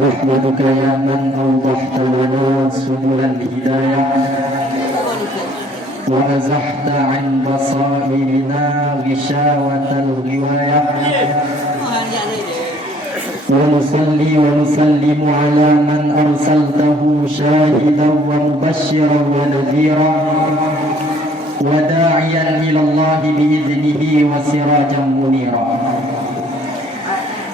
نحمدك يا من أوضحت لنا سبل الهداية ونزحت عن بصائرنا غشاوة الغواية ونصلي ونسلم على من أرسلته شاهدا ومبشرا ونذيرا وداعيا إلى الله بإذنه وسراجا منيرا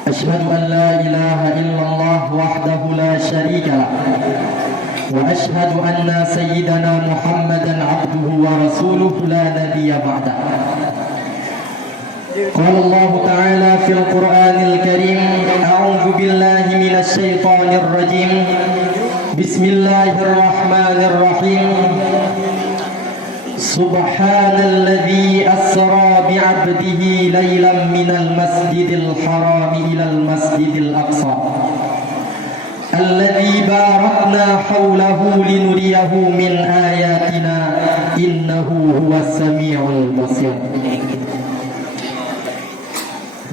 أشهد أن لا إله إلا الله وحده لا شريك له وأشهد أن سيدنا محمدا عبده ورسوله لا نبي بعده قال الله تعالى في القرآن الكريم أعوذ بالله من الشيطان الرجيم بسم الله الرحمن الرحيم سبحان الذي أسرى بعبده ليلا من المسجد الحرام إلى المسجد الأقصى الذي باركنا حوله لنريه من آياتنا إنه هو السميع البصير.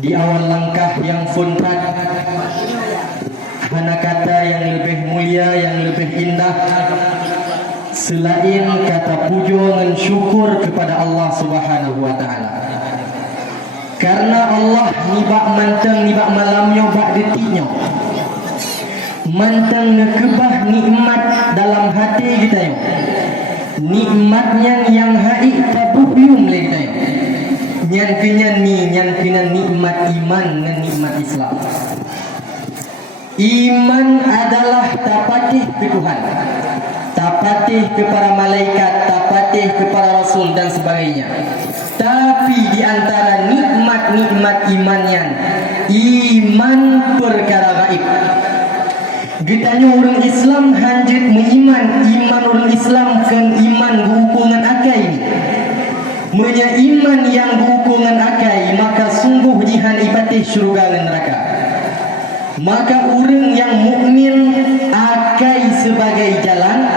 Di awal langkah yang funtad, hana kata yang lebih mulia, yang lebih indah selain kata puja dan syukur kepada Allah Subhanahu wa taala. Karena Allah nibak manteng nibak malamnya bak detiknya. Manteng nekebah nikmat dalam hati kita yo. Nikmatnya yang haik tabuhyum le kita yo. Nyan kenyan nikmat iman dan nikmat Islam. Iman adalah tapatih ke Tuhan, tapatih kepada malaikat, tapatih kepada Rasul dan sebagainya. Tapi di antara nikmat-nikmat imannya, iman perkara gaib. Getanya orang Islam hanjit mengiman, iman orang Islam kan iman berhubungan akai. Menya iman yang berhubungan akai, maka sungguh jihan ibadih syurga dan neraka. Maka orang yang mukmin akai sebagai jalan,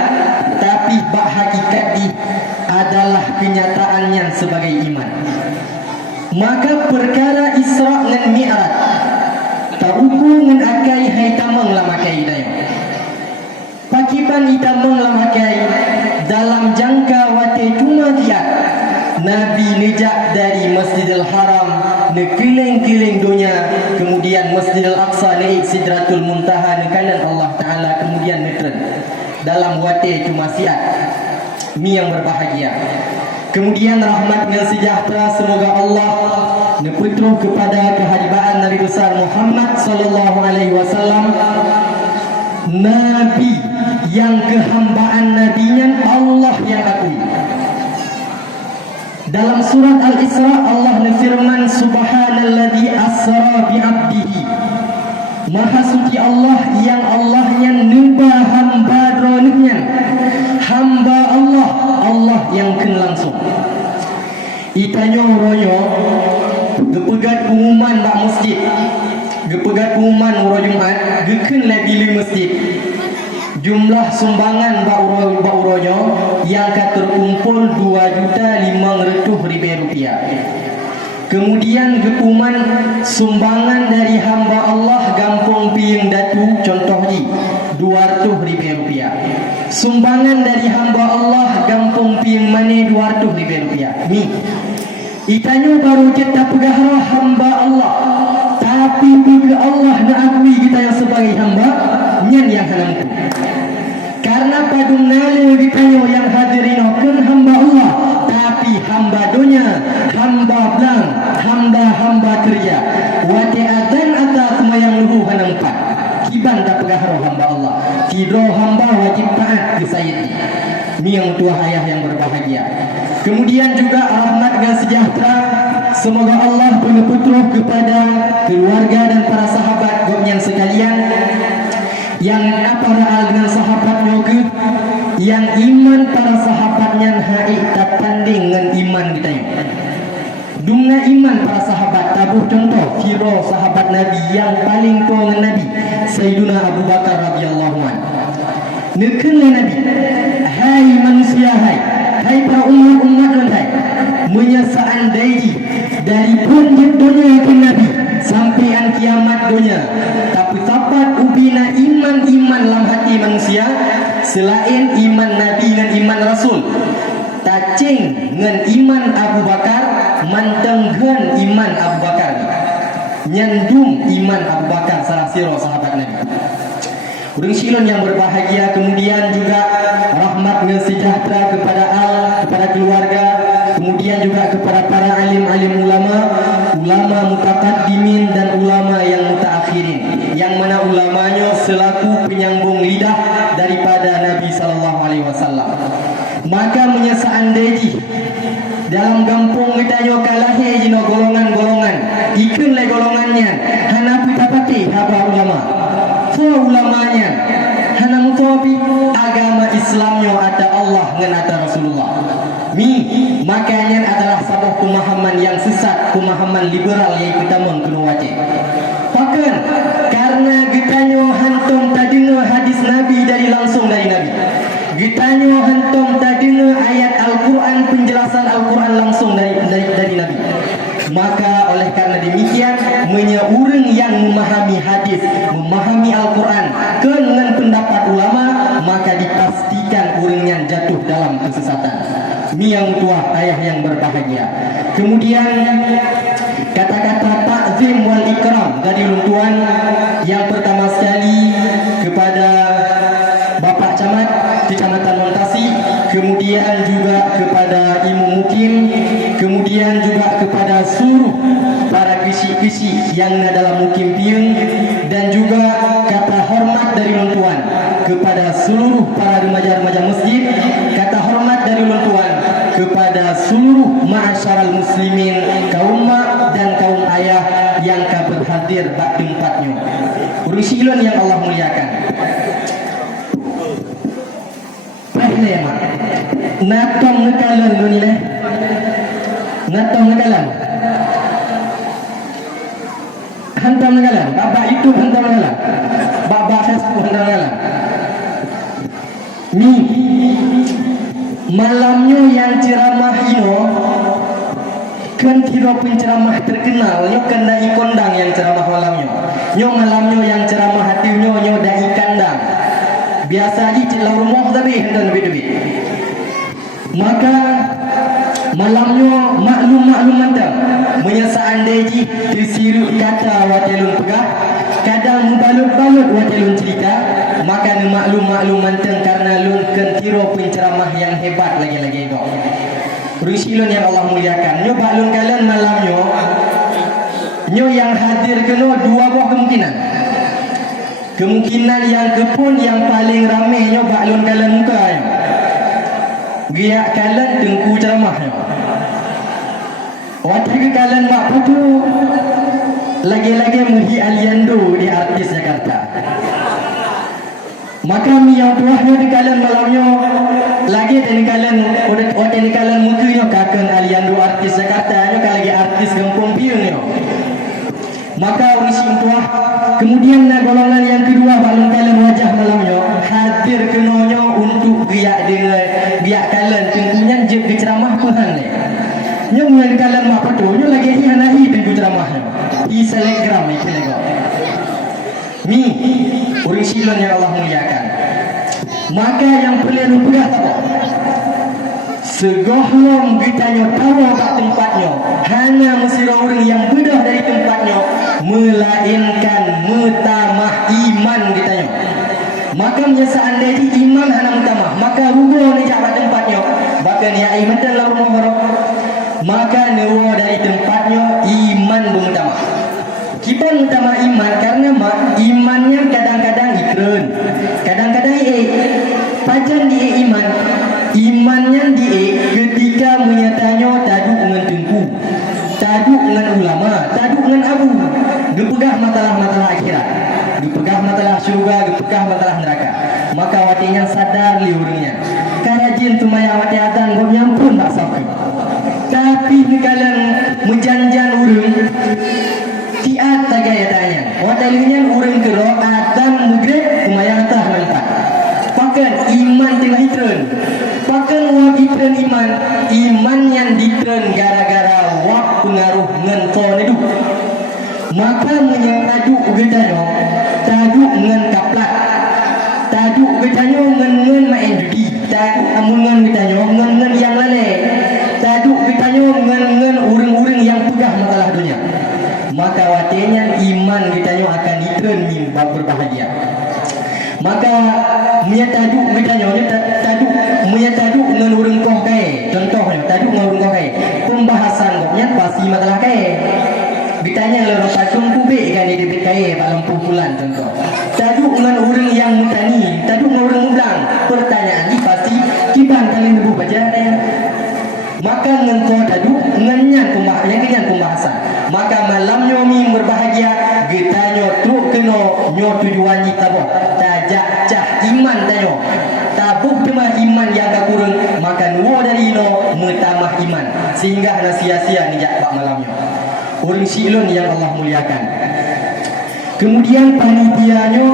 tapi bak hakikati adalah kenyataannya sebagai iman. Maka perkara Isra dan Mi'raj taruku ngan akai hai tamang lamakai dayo. Pakipan itamang lamakai dalam jangka wate cuma tiap Nabi nejak dari Masjidil Haram nekeliling-keliling dunia, kemudian Masjidil Aqsa naik Sidratul Muntaha nekanan Allah Ta'ala, kemudian netren dalam wate cuma siat mi yang berbahagia. Kemudian rahmat dan sejahtera semoga Allah neputruh kepada kehadibaan Nabi besar Muhammad sallallahu alaihi wasallam, Nabi yang kehambaan nabinya Allah yang akui. Dalam surat Al-Isra Allah nafirman subhanalladzi asra bi'abdihi. Maha suci Allah yang Allahnya nembah hamba dronnya. Hamba Allah, Allah yang ken langsung. Itanya royo gepegat pengumuman bak masjid. Gepegat pengumuman uro Jumat, geken le bilik masjid. Jumlah sumbangan bak uronyo yang terkumpul 2.500.000 rupiah. Kemudian gekuman sumbangan dari hamba Allah Gampong Pieng Datu contohnya 200.000 rupiah. Sumbangan dari hamba Allah Gampong Pieng Mane 200.000 rupiah. Ni itanya baru kita pegahlah hamba Allah, tapi juga Allah nak akui kita yang sebagai hamba nyan yang hanamku. Karena padung nale ditanya yang hadirin kan hamba Allah, tapi hamba dunia, hamba belang, hamba kerja. Wati adzan atas semayang luhu hanampat. Kiban tak pegahroh hamba Allah. Tidro hamba wajib taat ke sayyidi. Ini yang tua ayah yang berbahagia. Kemudian juga rahmat dan sejahtera semoga Allah berputruh kepada keluarga dan para sahabat gopnya sekalian, yang para al dengan sahabatnya ke, yang iman para sahabatnya haik tak tanding dengan iman kita. Dunga iman para sahabat tabuh contoh kira sahabat Nabi yang paling tua dengan Nabi Sayyiduna Abu Bakar radhiyallahu anhu. Nekenlah Nabi, hai manusia hai para umat dan hai, menyesaan dari pun dunia ke Nabi sampai sampai kiamat dunia. Tapi tapat ubina iman-iman dalam hati manusia selain iman Nabi dengan iman Rasul. Tacing dengan iman Abu Bakar, mantengkan iman Abu Bakar. Nyandung iman Abu Bakar salah siro sahabat Nabi. Urang silon yang berbahagia, kemudian juga rahmat dan sejahtera kepada kepada keluarga, kemudian juga kepada para alim-alim ulama mutaqaddimin dan ulama yang mutaakhirin, yang mana ulamanya selaku penyambung lidah daripada Nabi sallallahu alaihi wasallam. Maka menyesaandai dalam kampung kita yo kalah jino golongan-golongan, ikun le golongannya, hanapi tapati haba ulama. So ulamanya hana mutopi agama Islamnya ada Allah dengan ada Rasulullah. Makanya adalah sebuah pemahaman yang sesat, pemahaman liberal yang kita mengkuno wajib. Bahkan karena gitanyo hantum tadina hadis Nabi dari langsung dari Nabi. Gitanyo hantum tadina ayat Al-Quran, penjelasan Al-Quran langsung dari Nabi. Maka oleh karena demikian, orang yang memahami hadis, memahami Al-Quran dengan pendapat ulama, maka dipastikan orangnya jatuh dalam kesesatan. Ini yang tua ayah yang berbahagia. Kemudian kata-kata ta'zim wal ikram dari luntuan yang pertama sekali kepada Bapak Camat Kecamatan Montasi, kemudian juga kepada Imu Mukim, kemudian juga kepada seluruh para kisi-kisi yang ada dalam Mukim Piung, dan juga kata hormat dari luntuan kepada seluruh para remaja-remaja masjid, kata hormat dari luntuan kepada seluruh ma'asyaral muslimin, kaum mak dan kaum ayah yang berhadir pada tempatnya. Urusilun yang Allah muliakan. Baiklah, natong nekalan dunia. Natong nekalan. Hantam nekalan. Baba itu hantam nekalan. Baba Facebook hantam nekalan. Malamnya yang ceramah ino kan kira penceramah terkenal nyo kan dai kondang yang ceramah malamnya. Nyo malamnya yang ceramah hatinya nyo dai kandang. Biasa di rumah tapi hendak lebih-lebih. Maka malamnya maklum mantap menyesaandai tersiru kata watelun pegah, kadang mubalut-balut watelun cerita, maka maklum mantap karena lun kentiro penceramah yang hebat lagi-lagi itu. Rusilun yang Allah muliakan. Nyo baklun kalian malamnya nyo yang hadir kena dua buah kemungkinan. Kemungkinan yang kepun yang paling ramai nyo baklun kalian muka yo. Giak kalian tengku ceramah yo. Waktu ke kalian mak putu lagi-lagi muhi aliando di artis Jakarta. Maka mi yang tuahnya di kalian malamnya lagi dan kalian udah di kalian mungkin yo kaken aliando artis Jakarta yo lagi artis Kampung Piung yo. Maka urusin tuah. Kemudian golongan yang kedua balon kalian wajah malamnya hadir kenonyo untuk biak kalian tentunya je ceramah Tuhan ni. Nyo yang kalian mak patu nyo lagi hanahi tengku ceramahnya. Di Telegram ni Telegram. Ni urusan yang Allah muliakan. Maka yang perlu pegang apa? Segohlom kitanya tahu kat tempatnya, hanya mesti orang yang bedah dari tempatnya, melainkan mutamah iman kitanya. Maka seandainya iman hanya mutamah, maka rubuh ni jabat tempatnya. Bahkan ya iman dalam rumah maka newa dari tempatnya iman mutamah. Kita mutamah iman karena imannya kadang-kadang ikren, kadang-kadang pajan di iman. Imannya dia ketika menyatanya taduk dengan tengku, taduk dengan ulama, taduk dengan abu, dipegah masalah-masalah akhirat, dipegah masalah syurga, dipegah masalah neraka. Maka watinya sadar liurnya. Karajin tumaya wati atan gom nyampun tak sampai. Tapi kalian menjanjan urung tiat tagaya tanya. Watalinya urung kero atan mugrib tumaya tah mentak. Pakan iman tengah itren. Pakan wak itren iman yang ditren gara-gara wak pengaruh ngenton itu. Maka maka menyaduk getanyo taduk ngan kaplak taduk getanyo ngan main judi taduk amungan getanyo ngan yang lain taduk getanyo ngan urang-urang yang pegah masalah dunia. Maka watenya iman getanyo akan ikren berbahagia. Maka mia taduk getanyo taduk mia taduk ngan urang koh kae contohnya taduk ngan urang koh kae pembahasan koknya pasti masalah kae. Ditanya lorong pasung kubik kan dia debit kaya Pak lampu bulan contoh. Taduk dengan orang yang mutani, taduk dengan orang mulang. Pertanyaan ini pasti kiban kalian lebuh baca ya. Maka ngengkau taduk ngenyan pembahasan. Maka malam nyomi berbahagia getanyo truk keno nyo tujuan ni tabo. Tajak cah iman tanyo. Tabuh cuma iman yang tak kurang maka nuo dari no mutamah iman sehingga sia-sia ni jak pak malamnya. Orang silon yang Allah muliakan. Kemudian panitianya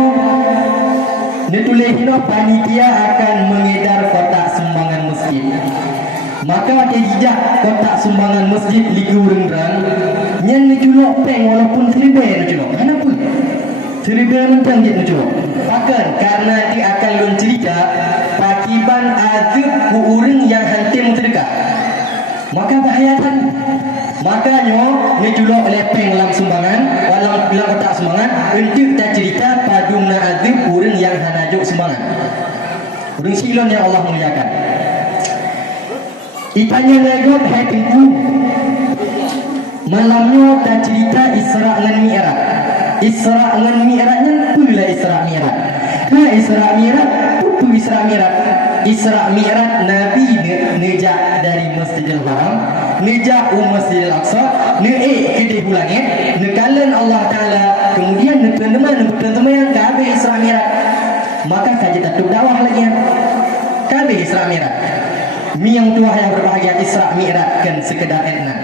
netulehino panitia akan mengedar kotak sumbangan masjid. Maka dia jejak kotak sumbangan masjid ligu rengrang yang nejulok peng walaupun seribu nejulok. Kenapa? Seribu mentang je nejulok. Bahkan karena dia akan lon cerita pakiban azab ku orang yang hantim sedekah. Maka bahaya kan. Makanya nejulok lepeng dalam sumbangan walau bilang kotak sumbangan untuk tak cerita padumna azab orang yang hanajuk sumbangan. Orang silon yang Allah muliakan. Itanya legot hatiku malamnya tak cerita Isra dengan Mi'raj. Isra dengan Mi'rajnya pula Isra Mi'raj. Isra Mi'raj putu Isra Mi'raj. Isra Mi'raj Nabi nejak dari Masjidil Haram, nejak Masjidil Aqsa, ke di langit, nekalan Allah Taala, kemudian teman-teman yang kabe Isra Mi'raj. Maka saja tak dakwah lagi. Kabe Isra Mi'raj. Yang tua yang berbahagia Isra Mi'raj kan sekedar etna.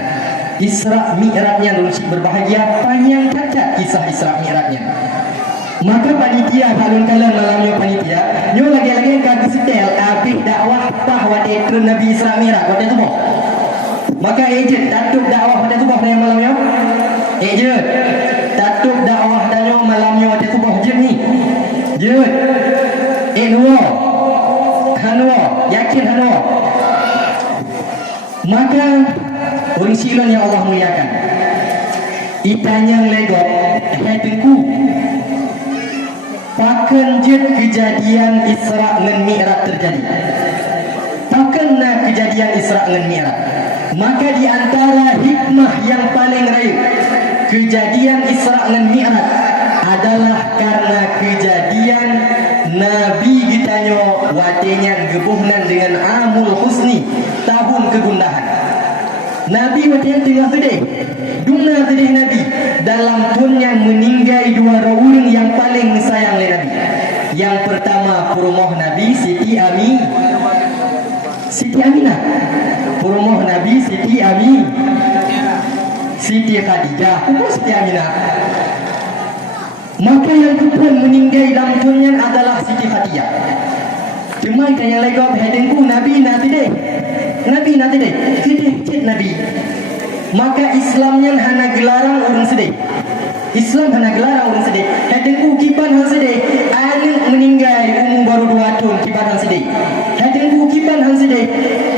Isra Mi'rajnya dulu berbahagia panjang cacat kisah Isra Mi'rajnya. Maka panitia balun kalan malamnya panitia nyo lagi-lagi kaki setel habis dakwah bahwa itu Nabi Isra Mi'raj pada tu boh. Maka ejen tatuk dakwah pada tu boh yang malamnya. Ejen tatuk dakwah danyo malamnya pada tu boh je ni. Je. Enwo. Hanwo, yakin hanwo. Maka orang silon yang Allah muliakan. Itanya legot hatiku. Pakan je kejadian Isra dengan Mi'raj terjadi. Pakan nak kejadian Isra dengan Mi'raj. Maka di antara hikmah yang paling raya kejadian Isra dengan Mi'raj adalah karena kejadian Nabi gitanyo watenya gebuhnan dengan Amul Husni, tahun kegundahan. Nabi watenya tengah sedih. Dumna sedih Nabi dalam tunnya meninggai dua orang yang paling sayang oleh Nabi. Yang pertama perumoh Nabi Siti Aminah. Perumoh Nabi Siti Khadijah. Siti Aminah. Maka yang kedua meninggai dalam tunnya adalah Siti Khadijah. Cuma yang legok hedengku Nabi nanti deh. Sedih Nabi. Maka Islamnya hana gelarang orang sedih. Islam hana gelarang orang sedih. Hadengku kiban hang sedih. Anak meninggal umur baru 2 tahun kiban hang sedih. Hadengku kiban hang sedih.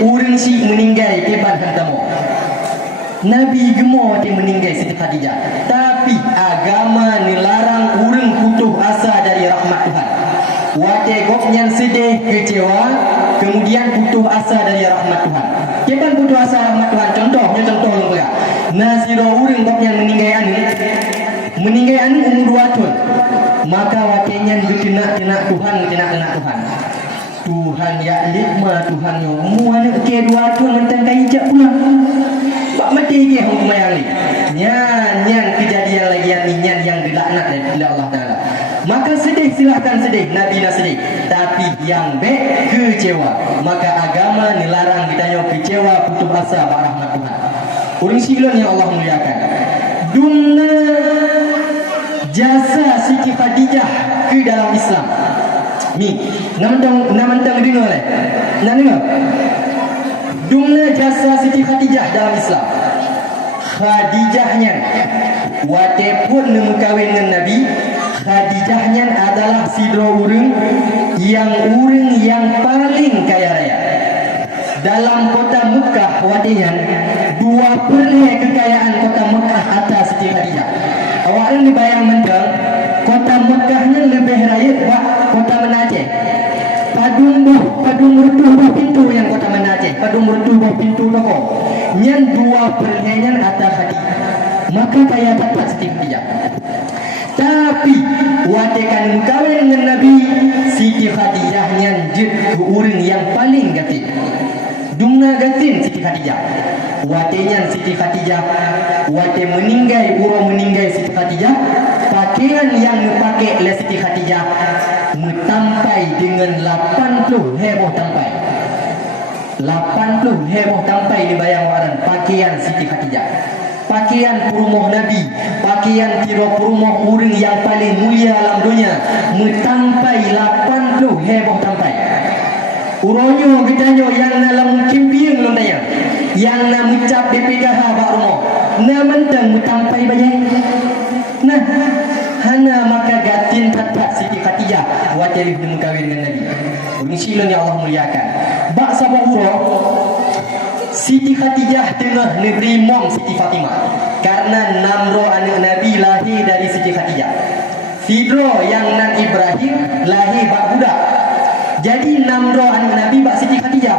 Orang si meninggal kiban hang tamu. Nabi gemo dia meninggal Siti Khadijah. Tapi agama nilarang orang putus asa dari rahmat Tuhan. Wate goknya sedih kecewa, kemudian putus asa dari rahmat Tuhan. Kiban putus asa rahmat Tuhan. Contoh lu ya. Nasiro orang goknya meninggal umur 2 tahun. Maka wakenya kena Tuhan. Tuhan ya likma Tuhan yo. Mu anak ke 2 tahun mentang kai jak pulang. Pak mati ke hukum yang ni. Nyan kejadian lagi yang dilaknat oleh Allah Taala. Maka sedih, silahkan sedih, Nabi nak sedih. Tapi yang baik kecewa. Maka agama nilarang ditanya kecewa putus asa rahmat Tuhan. Orang silon yang Allah muliakan. Dumna jasa Siti Khadijah ke dalam Islam. Ni, namantang dengar leh. Nak dengar? Dumna jasa Siti Khadijah dalam Islam. Khadijahnya wate pun nemu kawin dengan Nabi. Khadijahnya adalah sidro urang yang paling kaya raya. Dalam kota Mekah wadian 2/3 kekayaan kota Mekah atas Siti Khadijah. Awak ni bayang mentang kota Mekah ni lebih raya buat kota Menaceh. Padung mertu buah pintu yang kota Menaceh. Padung mertu buah pintu toko. Yang 2/3 atas Khadijah. Maka kaya dapat Siti Khadijah. Tapi watekan kawin dengan Nabi, Siti Khadijah nyanjut ke urang yang paling gatin. Dungna gatin Siti Khadijah. Watenya Siti Khadijah, wate meninggal, urang meninggal Siti Khadijah, pakaian yang dipakai oleh Siti Khadijah mentampai dengan 80 heboh tampai. 80 heboh tampai dibayang orang pakaian Siti Khadijah. Pakaian perumoh Nabi, pakaian tiro perumoh urang yang paling mulia alam dunia, mentampai 80 heboh tampai. Uronyo gedanyo yang dalam kimpiang londaya, yang na mucap BPKH bak rumah, na mentang mentampai bajai. Nah, hana maka gatin tatak Siti Khadijah wajalih dengan kawin dengan Nabi. Urang Allah muliakan. Bak sabah hurau Siti Khadijah tengah negeri Mom Siti Fatimah. Karena Namro anak Nabi lahir dari Siti Khadijah. Fidro yang nan Ibrahim lahir bak budak. Jadi Namro anak Nabi bak Siti Khadijah.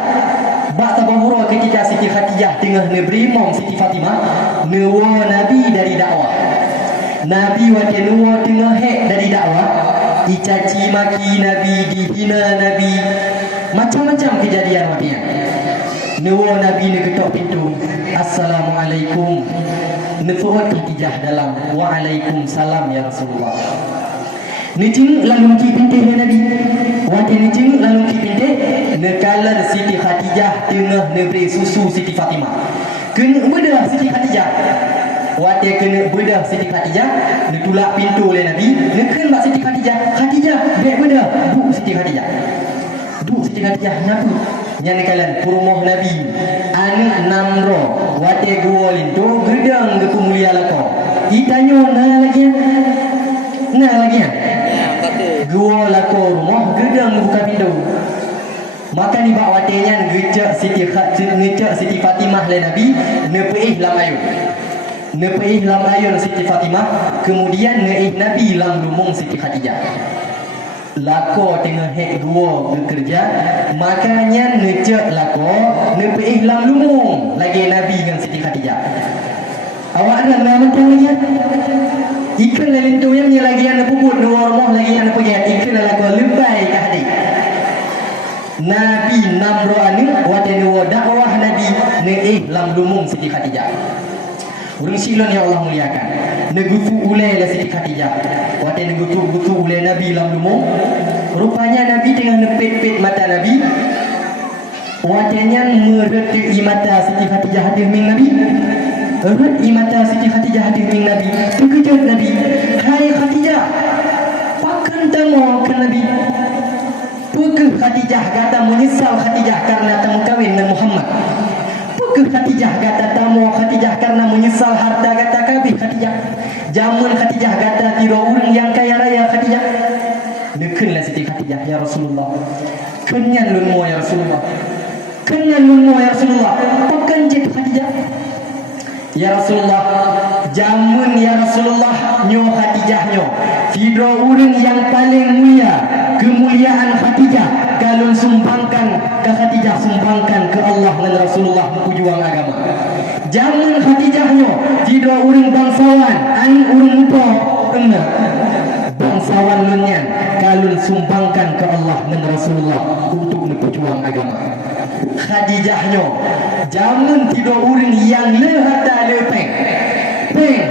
Bak tabahura ketika Siti Khadijah tengah negeri Mom Siti Fatimah, nuwa Nabi dari dakwah. Nabi waktu nuwa tengah hek dari dakwah, dicaci maki Nabi, dihina Nabi, macam-macam kejadian waktu. Nuwa Nabi ni ketok pintu, Assalamualaikum. Nufuat Khadijah dalam, Waalaikumsalam ya Rasulullah. Nicing lalu ki pintih Nabi. Waktu nicing lalu ki pintih, nekalar Siti Khadijah tengah negeri susu Siti Fatimah. Kena bedah Siti Khadijah. Waktu kena bedah Siti Khadijah, ditulak pintu oleh Nabi. Nekan bak Siti Khadijah, Khadijah baik bedah. Bu Siti Khadijah. Bu Siti Khadijah kenapa? Yang nekalan perumoh Nabi anak Namro wate gua lintu gedang ke mulia lako. Itanyo na lagi gua lako rumah gedang buka pintu. Maka ni bak watenya ngejak Siti Fatimah le Nabi nepeih lam ayun. Nepeih lam ayun Siti Fatimah, kemudian neih Nabi lam lumung Siti Khadijah. Lako tengah hek dua bekerja, makanya ngejak lako nepeih lam lumung lagi Nabi dengan Siti Khadijah. Awak ada nama macam lagi? Ikan lain tu yang lagi anak puput dua rumah lagi anak pergi. Ikan lako lebay ke hadik. Nabi Namro anak wate nuwa dakwah Nabi neih lam lumung Siti Khadijah. Urang silon yang Allah muliakan. Negutu ulai lah Siti Khadijah. Waktu negutu ulai Nabi lam lumung. Rupanya Nabi tengah nepet-pet mata Nabi. Waktunya mereti mata Siti Khadijah hadir ming Nabi. Reti mata Siti Khadijah hadir ming Nabi. Terkejut Nabi. Hai Khadijah, pakan tamu ke Nabi. Pukul Khadijah kata menyesal Khadijah karena tamu kawin dengan Muhammad. Pukul Khadijah kata tamu Khadijah karena menyesal harta kata kabih Khadijah. Jamun Khadijah kata tiro urang yang kaya raya Khadijah. Nekenlah Siti Khadijah ya Rasulullah. Kenyan lunmo ya Rasulullah. Kenyan lunmo ya Rasulullah. Pakan jet Khadijah. Ya Rasulullah, jamun ya Rasulullah nyo Khadijah nyo. Tiro urang yang paling mulia, kemuliaan Khadijah kalau sumbangkan ke Khadijah, sumbangkan ke Allah dan Rasulullah berjuang agama. Jamun Khadijah nyo tiro urang bangsawan, ain urang muda kena bangsawan lunyan kalau sumbangkan ke Allah dan Rasulullah untuk berjuang agama. Khadijahnya jamun tidur orang yang harta lepeng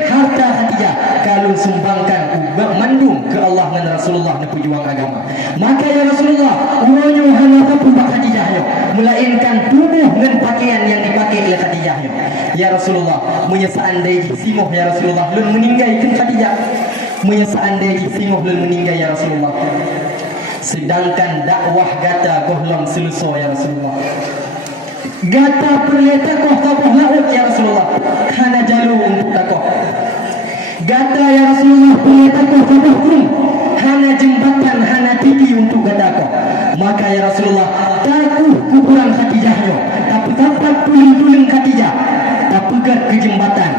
harta Khadijah kalau sumbangkan mandung ke Allah dan Rasulullah dan berjuang agama. Maka ya Rasulullah urangnya hanya tempat Khadijahnya, melainkan tubuh dan pakaian yang dipakai oleh Khadijahnya. Ya Rasulullah, menyeandainya simoh ya Rasulullah lun meninggalkan Khadijah, menyeandainya simoh lun meninggal ya Rasulullah. Sedangkan dakwah gata gohlam seluso ya Rasulullah. Gata perleta koh kabuh laut ya Rasulullah. Kana jalu ya Rasulullah, takuh kuburan Khadijahnya, tapi tempat tuling-tuling Khadijah, tak pegat ke jembatan,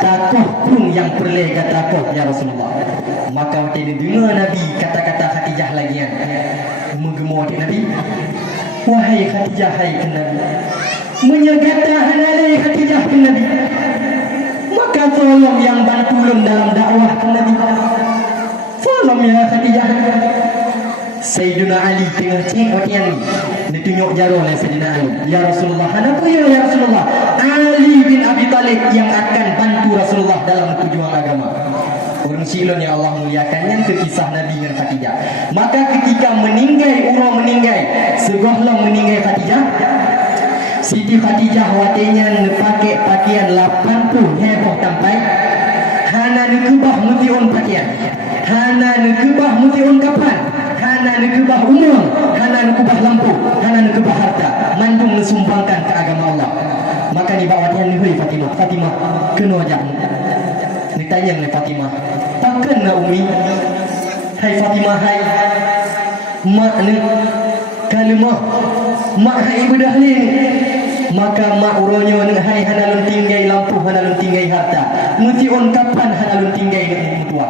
takuh pun yang perlega takuh ya Rasulullah. Maka waktu ini dengar Nabi kata-kata Khadijah lagi kan, menggema waktu Nabi, wahai Khadijah, hai ke Nabi, menyegata hanalai Khadijah ke Nabi. Maka tolong yang bantu lum dalam dakwah ke Nabi, tolong ya Khadijah. Sayyidina Ali tengah cek waktu yang ni ditunjuk jarum oleh Sayyidina Ali, ya Rasulullah, kenapa ya Rasulullah? Ali bin Abi Talib yang akan bantu Rasulullah dalam tujuan agama. Orang silon yang Allah muliakannya ke kisah Nabi dengan Khadijah. Maka ketika meninggal, orang meninggal, segohlong meninggal Khadijah, Siti Khadijah watenya pakai pakaian 80 heboh tampai, hana nekebah mutiun pakaian, hana nekebah mutiun kapan, hana nekebah umur, hana nekebah lampu, hana nekebah harta, mandung mesumbangkan ke agama Allah. Maka ni bawa watenya ni Fatimah, Fatimah kena ajak. Ditanya oleh Fatimah, takkan nak Umi? Hai Fatimah, hai mak ni, kalimah mak hai bedah ni. Maka mak uronyo ni, hai hanalun tinggai lampu, hanalun tinggai harta, mutiun kapan hanalun tinggai ni mutua.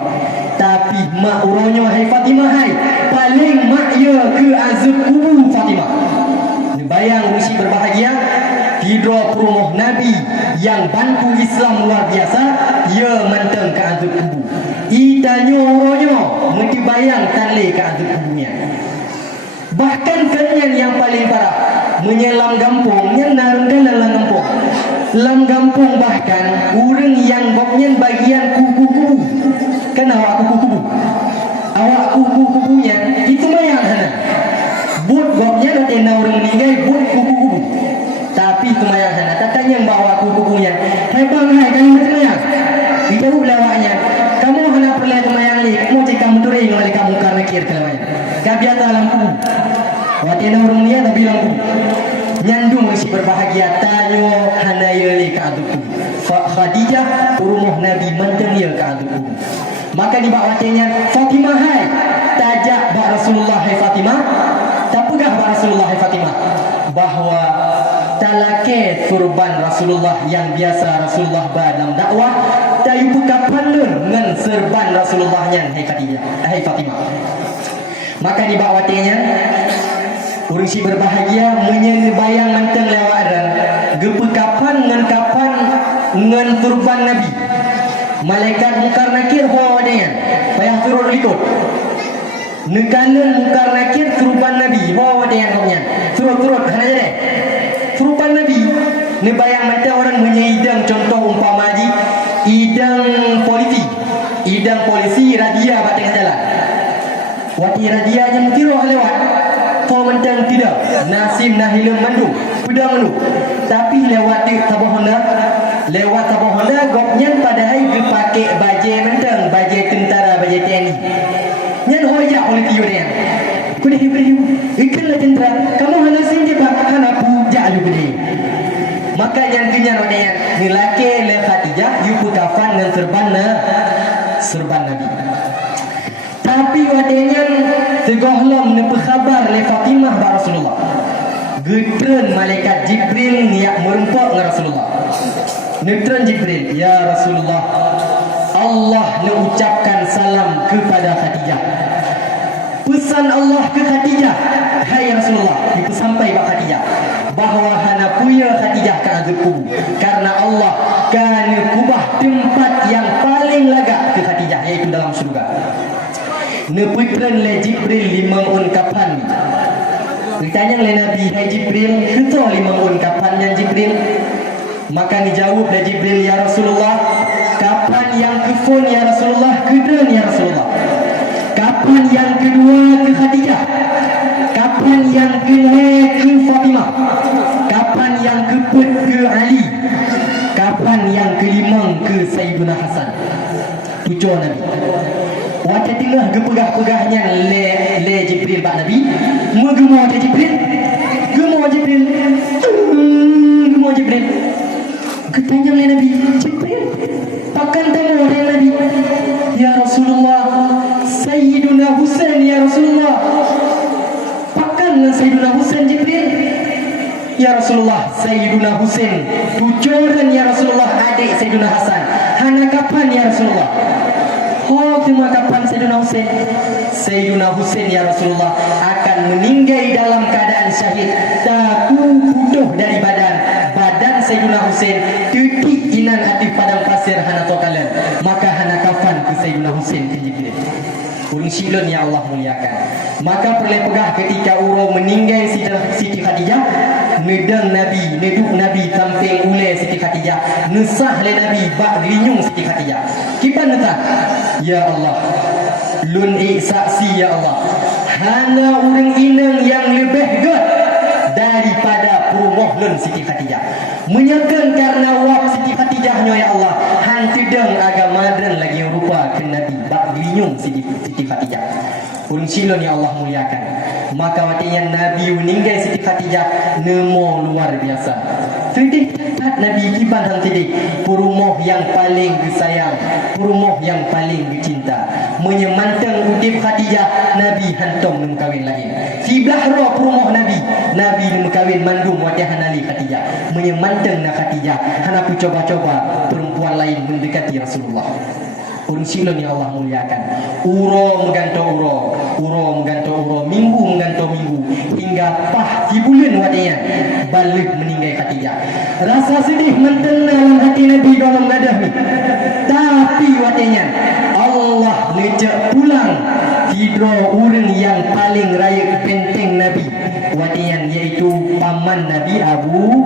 Tapi mak uronyo, hai Fatimah, hai paling mak ya ke azab kubur Fatimah. Bayang usi berbahagia, hidro perumoh Nabi yang bantu Islam luar biasa, ia menteng ke azab kubur. Itanyo uronyo mesti bayang tali ke azab kuburnya. Bahkan kenyan yang paling parah, menyelam gampung, yang narungkan dalam gampung. Dalam gampung bahkan orang yang boknya bagian kubu-kubu. Kan awak kubu-kubu, awak kubu-kubunya itu mayang hana. But boknya nanti orang meninggal but kubu-kubu. Tapi itu mayang hana. Tatanya yang bawa kubu-kubunya, hai bang, hai kamu bertanya, itu belawaknya. Kamu hana perlai mayang ni, kamu cek kamu turing oleh kamu karena kir kelamanya. Kabiata lampu. Watina orang ni ada bilang nyandung mesti berbahagia, tanyo hanaya li ka aduku. Khadijah rumah Nabi menteng ya ka aduku. Maka di bawah watenya Fatimah, hai tajak ba Rasulullah, hai Fatimah, tak pegah ba Rasulullah, hai Fatimah, bahwa talake kurban Rasulullah yang biasa Rasulullah ba dalam dakwah tayu bukapan dengan serban Rasulullahnya, hai Khadijah, hai Fatimah. Maka di bawah watenya urisi berbahagia menyebayang manteng lewat dan gepekapan dengan kapan dengan turban Nabi. Malaikat mungkar nakir bawa dengan payah turun likut. Nekanan mungkar nakir turban Nabi bawa dengan kamnya. Turut-turut hana jadi. Turban Nabi ni bayang manteng orang menyeidang, contoh umpama haji idang polisi radia batang jalan. Wati radia je mutiroh lewat. Kau mentang tidak nasim nahilun mandu pedang mandu, tapi lewat tabah Honda goknya padahal dia pakai baju mentang, baju tentara, baju TNI. Nyan hoyak oleh tiyo dia. Kuda hiu ikan lah tentara, kamu hana sinje pak hana puja lu gede. Maka yang kenyan wadanya nilake le Khadijah yupu kafan dan serban Nabi. Tapi wadanya segohlom ni berkhabar le Fatimah ba Rasulullah. Getren malaikat Jibril niat merempok dengan Rasulullah. Netren Jibril, ya Rasulullah, Allah mengucapkan salam kepada Khadijah. Pesan Allah ke Khadijah, hai Rasulullah, itu sampai ke Khadijah, bahawa hana puya Khadijah ke azab kubur, karena Allah kana kubah tempat yang paling lagak ke Khadijah, iaitu dalam surga. Neputran le Jibril 5 ungkapan. Ditanya oleh Nabi, hai Jibril, itu 5 ungkapan yang Jibril. Maka dijawab oleh Jibril, ya Rasulullah, kapan yang kefun ya Rasulullah, kedua ya Rasulullah. Kapan yang kedua ke Khadijah, kapan yang kedua ke Fatimah, kapan yang keempat ke Ali, kapan yang kelima ke Sayyidina Hasan. Tujuh Nabi. Waktu tengah gepegah-pegahnya le Jibril bak Nabi, menggema Jibril, gema Jibril. Ketanya oleh Nabi, Jibril, takkan tanya oleh Nabi, ya Rasulullah, Sayyiduna Husain ya Rasulullah, takkan Rasulullah Sayyiduna Husain, tujuan ya Rasulullah adik Sayyiduna Hasan. Hana kapan ya Rasulullah? Oh, cuma kapan Sayyiduna Husain? Sayyiduna Husain ya Rasulullah akan meninggal dalam keadaan syahid. Taku putuh dari badan Sayyiduna Husain titik inan atif padang pasir hana tokalan. Maka hana kapan ke Sayyiduna Husain tinggi-tinggi. Urung silon ya Allah muliakan. Maka perlu pegah ketika uro meninggal Siti Khadijah, nedang Nabi, neduk Nabi tamping ulai Siti Khadijah, nesah le Nabi bak gelinyung Siti Khadijah. Kipan netah? Ya Allah, lun saksi ya Allah. Hana urang inang yang lebih god daripada perumoh lun Siti Khadijah. Menyakan karena wak Siti Khadijahnya ya Allah, han tidang agama dan lagi rupa ke Nabi bak gelinyung Siti Khadijah. Urang silon ya Allah muliakan. Maka waktunya Nabi meninggal Siti Khadijah nemo luar biasa. Sedih Nabi kiban hang sedih. Perumoh yang paling disayang, perumoh yang paling dicinta. Menyemantang udip Khadijah, Nabi hantam nem kawin lain. Siblah roh perumoh Nabi nem kawin mandum wati hanali Khadijah. Menyemantang na Khadijah, hana ku coba-coba perempuan lain mendekati Rasulullah. Urang silon ya Allah muliakan. Uro mengganto uro, minggu mengganto minggu, hingga pah di bulan wadanya balik meninggal Khadijah. Rasa sedih mentena dalam hati Nabi dalam gadah ni. Tapi wadanya Allah lejak pulang hidro urang yang paling raya penteng Nabi wadanya, iaitu paman Nabi Abu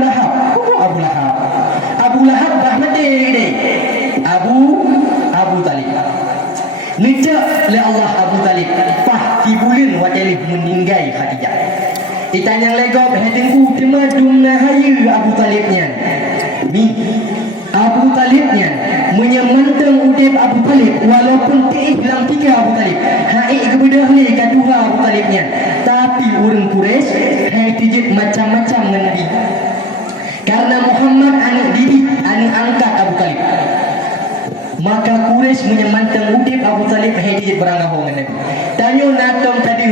Lahab. Abu Lahab bahmade Abu Talib. Nejak le Allah Abu Talib pah di bulan wadalih meninggal Khadijah. Ditanya legop hedengku cuma dumna haya Abu Talibnya. Abu Talibnya menyemantang udip Abu Talib walaupun keihlang tiga Abu Talib. Hai kebedah ni kedua Abu Talibnya. Tapi orang Quraisy hai tijit macam-macam dengan Nabi. Karena Muhammad anak didik, anak angkat Abu Talib. Maka Quraisy menyemantang udip Abu Talib hedi beranggaho dengan Nabi. Tanya natong tadi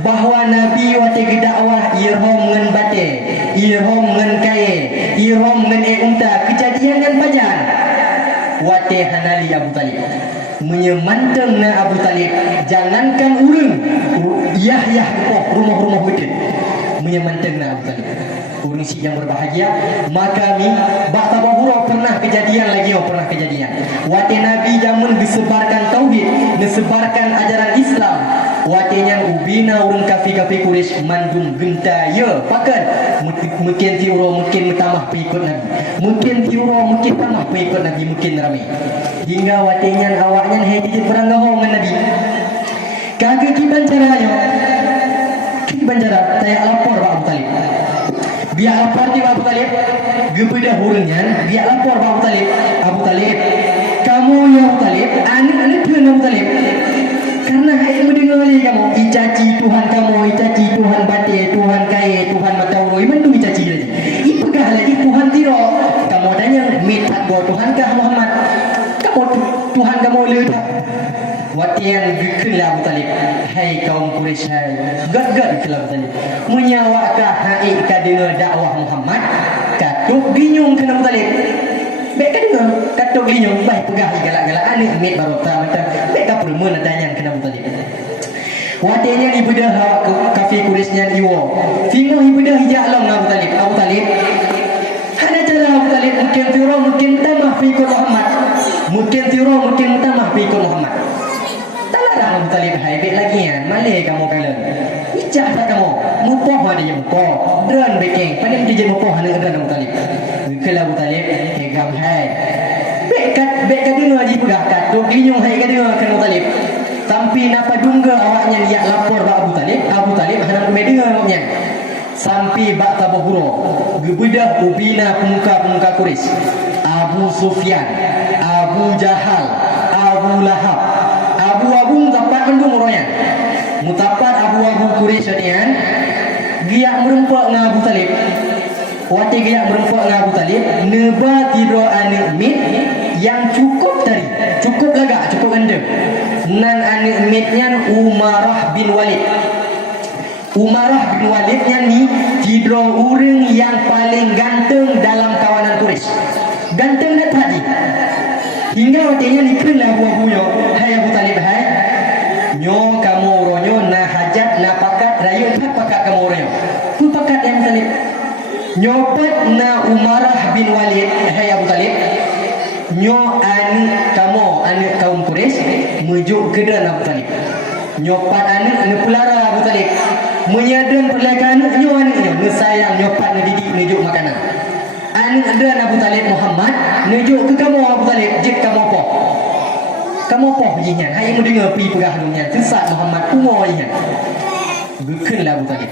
bahawa Nabi wate dakwah irham ngan bate, irham ngan kae, irham ngan unta, kejadian ngan pajan. Wate hanali Abu Talib. Menyemantang na Abu Talib, jangankan urang, yah rumah-rumah hudud. Menyemantang na Abu Talib. Urang si yang berbahagia, maka ni bak tabahura pernah kejadian. Wate Nabi jamun disebarkan tauhid, disebarkan ajaran Islam. Watenya ubina urang kafir-kafir Quraisy mandum genta ya pakan. Mungkin tiuro mungkin tamah pengikut Nabi. Mungkin tiuro mungkin tamah pengikut Nabi, mungkin ramai. Hingga watenya awaknya hei beranggaho dengan Nabi. Kagak kiban caranya. Kiban cara saya lapor Abu Talib. Biar lapor di Abu Talib, kepada hurunnya, biar lapor Abu Talib. Abu Talib, kamu ya Abu Talib, anak-anak Tuhan Abu Talib. Karena saya mendengar lagi kamu, icaci Tuhan kamu, icaci Tuhan bate, Tuhan kaya, Tuhan mata uroi, mana tu icaci lagi? Ipakah lagi Tuhan tiro? Kamu tanya, minta doa Tuhan kah Muhammad? Kamu Tuhan kamu ledak. Watian dikelah Abu Talib. Hai kaum Quraisy, hai gad-gad dikelah Abu Talib. Menyawakah hai kadena dakwah Muhammad? Katuk ginyung kena Abu Talib. Baik kadena katuk ginyung, baik pegah galak-galak anak mit barota macam. Baik ka permen adanya kena Abu Talib. Watinya ibadah kafir Quraisynya iwo. Tengok ibadah hijak alam Abu Talib. Abu Talib hana cara Abu Talib mungkin tiro mungkin tamah pengikut Muhammad. Mungkin tiro mungkin tamah pengikut Muhammad. Abu Talib hai baik lagi ya, malih kamu kalian. Ijah tak kamu, mupoh ada yang mupoh, dran baking, pandai dia mupoh hanya dran Abu Talib. Kalau Abu Talib, hegam hai. Baik kadang lagi pegah katuk, linyung hai kadang kan Abu Talib. Sampai napa dungga awaknya dia lapor Abu Talib hendak mendengar awaknya. Sampai bak tabahuro, gebedah ubina pemuka Quraisy, Abu Sufyan, Abu Jahal, Abu Lahab. Abu mutapat mendung orangnya. Mutapat Abu Quraisy ni kan. Giak merempak dengan Abu Talib. Wati giak merempak dengan Abu Talib, neba tidur anak mit yang cukup tadi. Cukup gagak, cukup anda. Nan anak mitnya Umarah bin Walid. Umarah bin Walid ni tidro orang yang paling ganteng dalam kawanan Quraisy. Ganteng dah tadi. Hingga waktunya ni kena buah-buahnya. Hai Abu Talib, hai. Nyo kamu ronyo na hajat na pakat rayu tak pakat kamu ronyo. Tu pakat yang Talib. Nyopat na Umarah bin Walid, hai Abu Talib. Nyo anak kamu, anak kaum Quraisy mejuk kedan Abu Talib. Nyopat anak pelara Abu Talib. Menyadan perlakuan nyo anaknya, sayang nyopat didik mejuk makanan. Anak dan Abu Talib Muhammad mejuk ke kamu Abu Talib, jik kamu apa? Kamu apa jinya? Hai mu dengar pi pegah dunia. Sesat Muhammad pungo jinya. Bukanlah Abu Talib.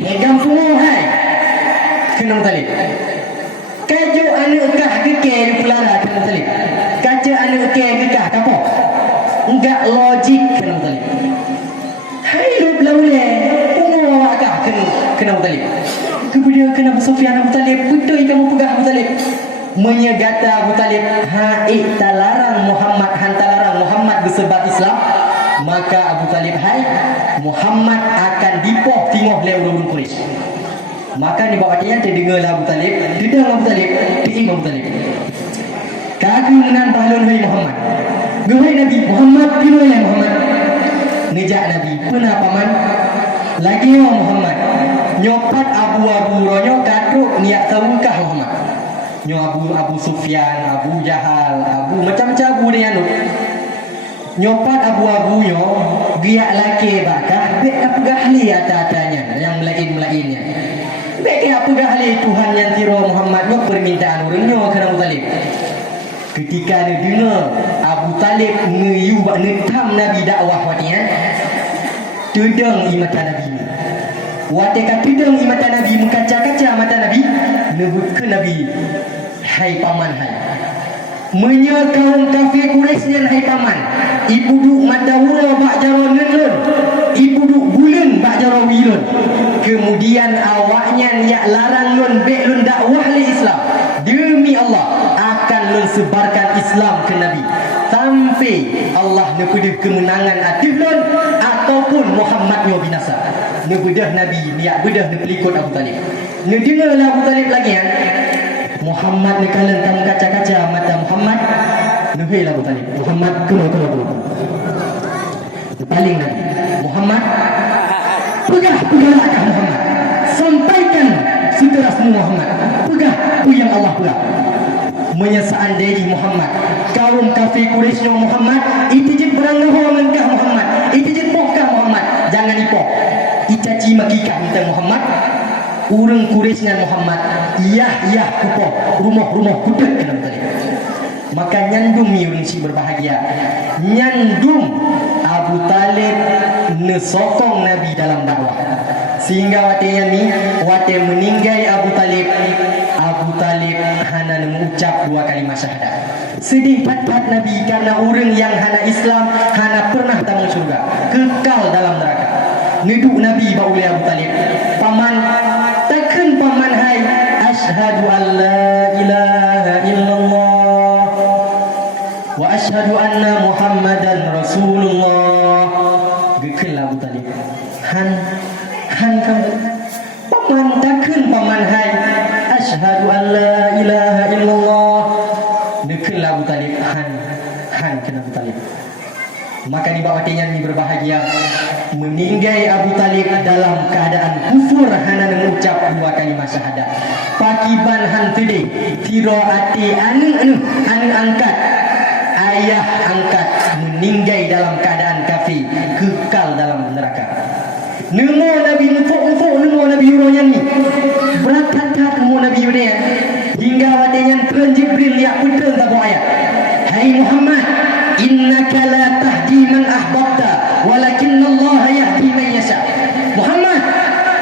Hegam pungo hai. Kena Abu Talib. Kajo anak kah ke pelara kena Abu Talib. Kaca anak ke kah apa? Enggak logik kena Abu Talib. Hai lu laule. Pungo akah kena Abu Talib. Kemudian kena Abu Sufyan Abu Talib. Betul kamu pegah Abu Talib. Menyegata Abu Talib, hai talarang Muhammad, hantalarang Muhammad bersebat Islam, maka Abu Talib, hai Muhammad akan dipoh timoh oleh orang Quraisy. Maka di bawah dia terdengarlah Abu Talib, dedang Abu Talib, diim Abu Talib. Kagungan pahlon hai Muhammad. Duhai Nabi Muhammad, pilihlah Muhammad. Nejak Nabi, pernah paman? Lagi ya Muhammad. Nyopat abu-abu ronyo katruk niat tawukah Muhammad. Nyo Abu Sufyan, Abu Jahal, Abu macam-macam Abu dia anu. Nyopat abu-abu nyo giak laki bakah bek apa gahli ata-atanya yang melain-melainnya. Bek apa gahli Tuhan yang tiro Muhammad nyo permintaan orang nyo kena Abu Talib. Ketika dia dengar Abu Talib ngeyu bak netam Nabi dakwah watian. Tudang imatan Nabi ni. Watika tudang imatan Nabi mengkaca-kaca mata Nabi, nebut ke Nabi. Hai paman hai. Menya kaum kafir Quraisy yang hai paman. Ibu duk madawura bak jaro nenun. Ibu duk bulan bak jaro wilun. Kemudian awaknya niat larang lun bek lun dakwah li Islam. Demi Allah akan lun sebarkan Islam ke Nabi. Sampai Allah nepedih kemenangan atif lun ataupun Muhammad nyo binasa. Nebedah Nabi niat bedah nepelikut Abu Talib. Nedengarlah Abu Talib lagi kan. Muhammad ni kalian kamu kaca-kaca mata Muhammad. Nuhailah Abu Talib. Muhammad keluar. Paling lagi. Muhammad pegahlah akak Muhammad. Sampaikan seterasmu Muhammad. Pegah yang Allah pegah. Menyesaan dari Muhammad. Kaum kafir Quraisy Muhammad. Itijib beranggahu mengkah Muhammad. Itijib pokah Muhammad. Jangan ipok. Icaci makikah minta Muhammad. Urang Quraisy dengan Muhammad, yah kupoh rumah kudet kena tadi. Maka nyandung ni urang si berbahagia. Nyandung Abu Talib nesokong Nabi dalam dakwah. Sehingga watenya ni wate meninggal Abu Talib hana mengucap 2 kalimat syahadat. Sedih pat-pat Nabi karena orang yang hana Islam hana pernah tamu surga, kekal dalam neraka. Neduk Nabi bauli Abu Talib. Paman takkan paman hai asyhadu an la ilaha illallah wa asyhadu anna Muhammadan Rasulullah. Gekel Abu Talib. Han kamu. Paman takkan paman hai asyhadu an la ilaha illallah. Gekel Abu Talib. Han kena Abu Talib. Maka di bawah tinya ni berbahagia. Meninggal Abu Talib dalam keadaan kufur hana mengucap 2 kalimat syahadat. Pakiban han tede tiro ati anu angkat ayah angkat meninggal dalam keadaan kafir, kekal dalam neraka. Nemo Nabi mufuk nemo Nabi uroyan ni berat-berat nemo Nabi uroyan hingga wadenya tuan Jibril ya putra tabu ayat. Hai Muhammad, innaka la tahdi man ahbabta walakin Allah yahdi man yasha. Muhammad,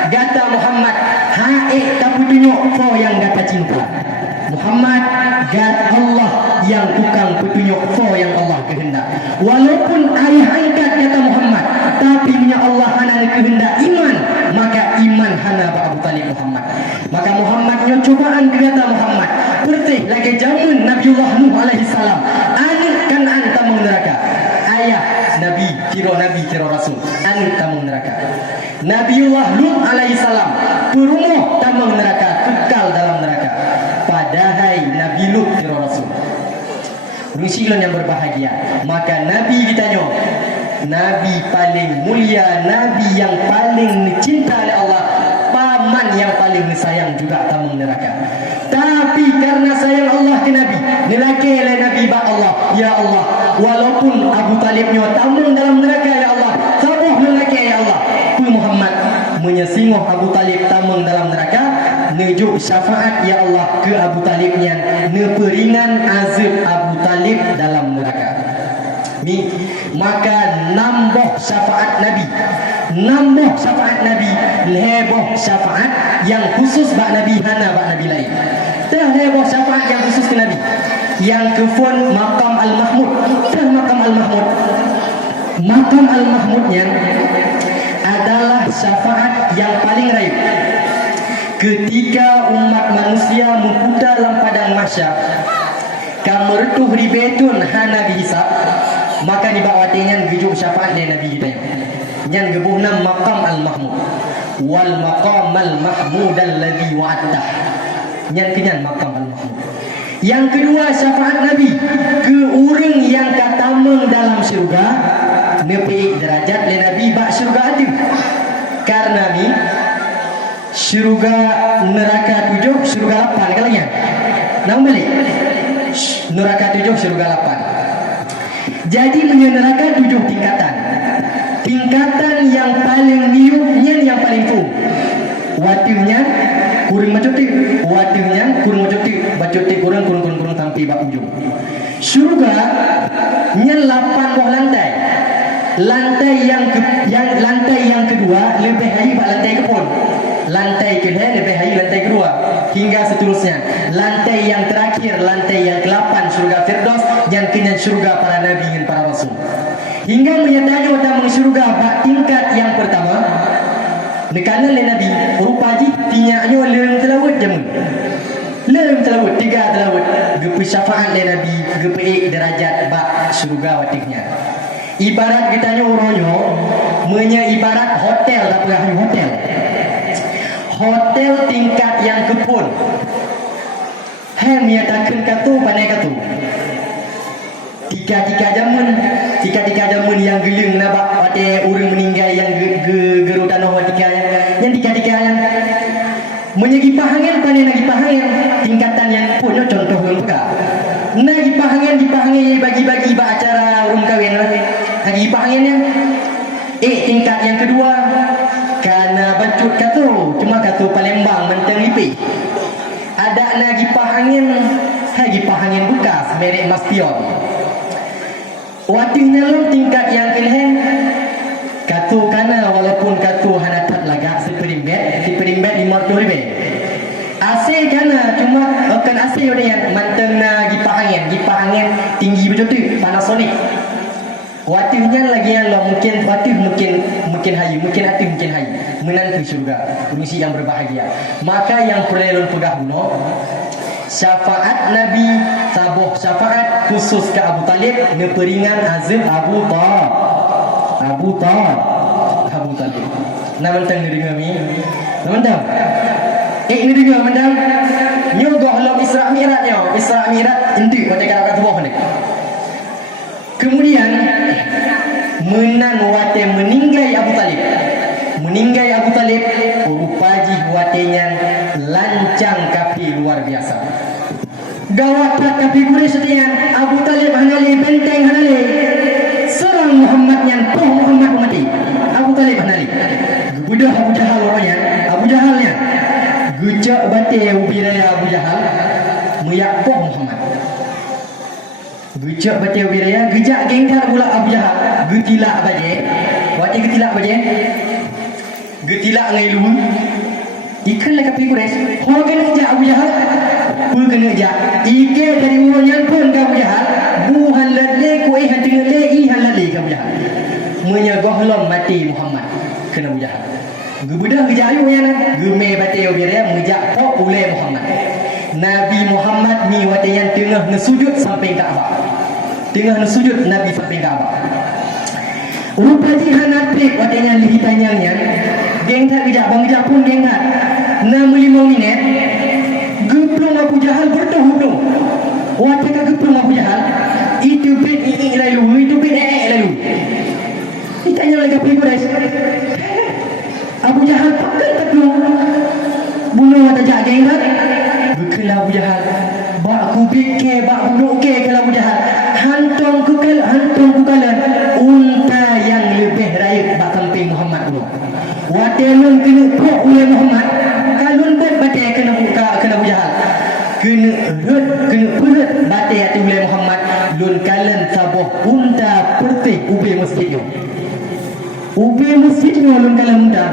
kata Muhammad, haik tak petunjuk kau yang kata cinta. Muhammad, gat Allah yang tukang petunjuk kau yang Allah kehendak. Walaupun ayah angkat kata Muhammad, tapi punya Allah hana kehendak iman, maka iman hana Abu Talib Muhammad. Maka Muhammad yang cobaan kata Muhammad, pertih lagi zaman Nabiullah Nuh alaihi salam, anak Kan'an tamu neraka. Ayah Nabi kira Rasul, anak tamu neraka. Nabiullah Lut alaihissalam perumuh tamang neraka, kekal dalam neraka. Padahal Nabi Lut kira Rasul. Rusilon yang berbahagia. Maka Nabi ditanya, Nabi paling mulia, Nabi yang paling dicinta oleh Allah, paman yang paling disayang juga tamang neraka. Tapi karena sayang Allah ke Nabi, nelaki oleh Nabi ba Allah, ya Allah, walaupun Abu Talibnya tamang dalam neraka, ya Allah, sabuh nelaki ya Allah, ku Muhammad menyesingoh Abu Talib tamang dalam neraka, nejuk syafaat ya Allah ke Abu Talibnya, neperingan azab Abu Talib dalam neraka. Ni maka nambah syafaat Nabi, nambah syafaat Nabi, leboh syafaat yang khusus bak Nabi hana bak Nabi lain. Tah leboh syafaat yang khusus ke Nabi, yang kefun maqam al-mahmud. Tah maqam al-mahmud, maqam al-mahmudnya adalah syafaat yang paling raib. Ketika umat manusia memputar dalam padang mahsyar, kamertuh ribetun hana dihisab, maka di bawah tenyan gejuk syafaat dari Nabi kita yang gebuhna maqam al-mahmud wal maqam al-mahmud alladhi wa'adah. Yang kenyan maqam al-mahmud. Yang kedua syafaat Nabi ke orang yang katameng dalam syurga, nepi derajat le Nabi bak syurga ada. Karena ni syurga neraka 7, syurga 8 kalanya. Nama balik. Neraka 7, syurga 8. Jadi neraka 7 tingkatan. Tingkatan yang paling niupnya yang paling tu. Watiunya kurang macuti, watiunya kurang macuti, bacuti kurang sampai bak ujung. Syurga nya 8 buah lantai. Lantai yang kedua lebih hari bak lantai kepun. Lantai kedua lebih hari lantai kedua hingga seterusnya. Lantai yang terakhir, lantai yang ke-8 syurga Firdaus, yang kena syurga para nabi dan para rasul. Hingga menyatakan utama syurga bak tingkat yang pertama. Nekana le Nabi rupa ji tinyaknya leung telawut jamun. Leung telawut 3 telawut. Gepe syafaat le Nabi, gepe derajat bak syurga watiknya. Ibarat kitanya orangnya menya ibarat hotel, tak pernah hotel. Hotel tingkat yang kepun. Hem menyatakan katu pandai katu. Tiga jamun yang geleng nabak pada orang meninggal yang gerutan orang tiga yang yang menyegi pahangan pandai nagi pahangan tingkatan yang punya contoh yang peka. Nagi pahangan bagi-bagi ba acara orang kahwin lagi pahangannya. Tingkat yang kedua karena bacut katu cuma katu Palembang menteng lipi. Ada lagi pahangan bekas merek Mastion. Waktu dalam tingkat yang kelihatan katu kana walaupun katu hanatat lagak seperimbat 50,000 AC kana cuma bukan AC yang manteng na gipahangan tinggi betul tu Panasonic. Waktunya lagi yang lo mungkin hayu menantu syurga mengisi yang berbahagia. Maka yang perlu pegang guna syafaat Nabi, sabuh syafaat khusus ke Abu Talib, neperingan azab Abu Talib. Nama tentang ni dengar mi. Nama tentang. Ni dengar mandang. Nyogoh lo Isra Mi'rajnya. Isra Mi'raj inti pada kata tubuh ni. Kemudian menan wate meninggai Abu Talib rupaji watenya lancang kapi luar biasa. Gawat kapi Quraisy setian Abu Talib hanali benteng hanali serang Muhammad yang Muhammad mati. Abu Talib hanali budak Abu Jahal orangnya Abu Jahalnya gujak bate ubiraya Abu Jahal meyapoh Muhammad. Gujak bate ubiraya gejak gengkar pula Abu Jahal getilak baje. Wati getilak baje. Getilak ngai lu ikan lah kapi Quraisy. Ho kena jak Abu Jahal. Pu kena jak. Ike dari orang yang pun ke Abu Jahal. Buhan lele ku hati lele ihan lele ke Abu Jahal. Menyagohlom mati Muhammad kena Abu Jahal. Gebudah gejayu yang geme bate obira mejak pok ule Muhammad. Nabi Muhammad ni wate yang tengah nesujud sampai Kaabah. Tengah nesujud Nabi sampai Kaabah. Rupa jihan atrik wate yang lihitanyangnya Geng tak kejap, bang kejap pun geng tak. 6-5 minit, geplong Abu Jahal bertuh-tuh. Waktu ke geplong Abu Jahal, itu bed lalu, itu bed lalu. Ditanya lagi apa Quraisy. Abu Jahal pakai teglung. Bunuh aja geng tak. Bekal Abu Jahal. Bak kubik ke, bak bunuh ke kalau Abu Jahal. Hantung kukalan unta yang lebih raya bak samping Muhammad dulu. Wadelun kena pok oleh Muhammad. Kalun bet batai kena Abu Jahal. Kena perut batai hati oleh Muhammad. Lun kalan sabuh unta pertih ubi masjidnya. Ubi masjidnya lun kalan unta.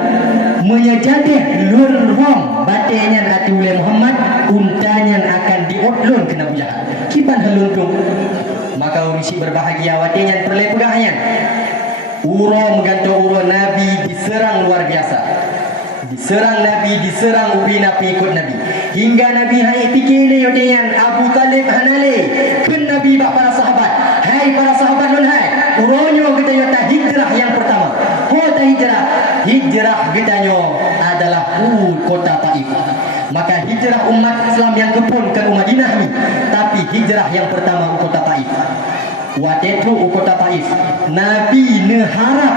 Menyajadih lun rom batainya hati oleh Muhammad. Untanya akan diotlun kena Abu Jahal. Kiban halun tu. Maka urisi berbahagia watinya perlai pegahnya. Uro menggantung uro Nabi diserang luar biasa. Diserang Nabi, diserang ubi Nabi ikut Nabi. Hingga Nabi hai fikir ni watinya Abu Talib hanale. Ken Nabi bak para sahabat. Hai para sahabat nun hai. Uronyo kita yata hijrah yang pertama. Kota hijrah. Hijrah kitanya adalah kota Taif. Maka hijrah umat Islam yang kepun ke Madinah ni. Tapi hijrah yang pertama kota Taif. Waktu itu kota Taif Nabi neharap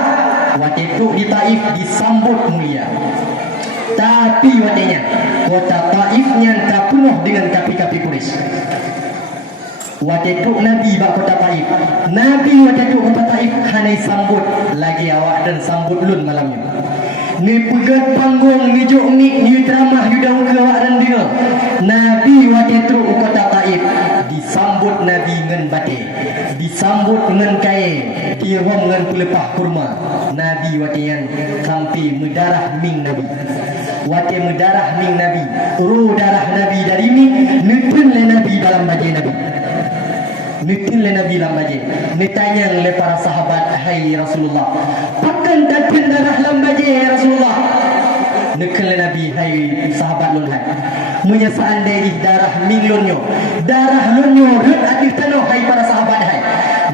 waktu itu di Taif disambut mulia. Tapi waktunya kota Taifnya tak penuh dengan kapi-kapi Quraisy. Waktu itu Nabi bak kota Taif. Nabi waktu itu kota Taif hanya sambut lagi awak dan sambut lun malamnya. Ni pegat panggung, ni jok mik, ni drama, ni daun ke awak dan dengar. Nabi waktu itu kota Taif disambut Nabi dengan batik, disambut dengan kain, dirom dengan pelepah kurma. Nabi waktu yang sampai mendarah ming Nabi. Waktu mendarah ming Nabi, ruh darah Nabi dari ming, nutun le Nabi dalam baju Nabi. Nutun le Nabi dalam baju. Ditanya oleh para sahabat, hai Rasulullah, pakan takkan darah dalam baju ya Rasulullah. Nekal Nabi, hai sahabat lun hai. Menyesaan dari darah minglunyo. Darah lunyo red atir tanah hai para sahabat hai.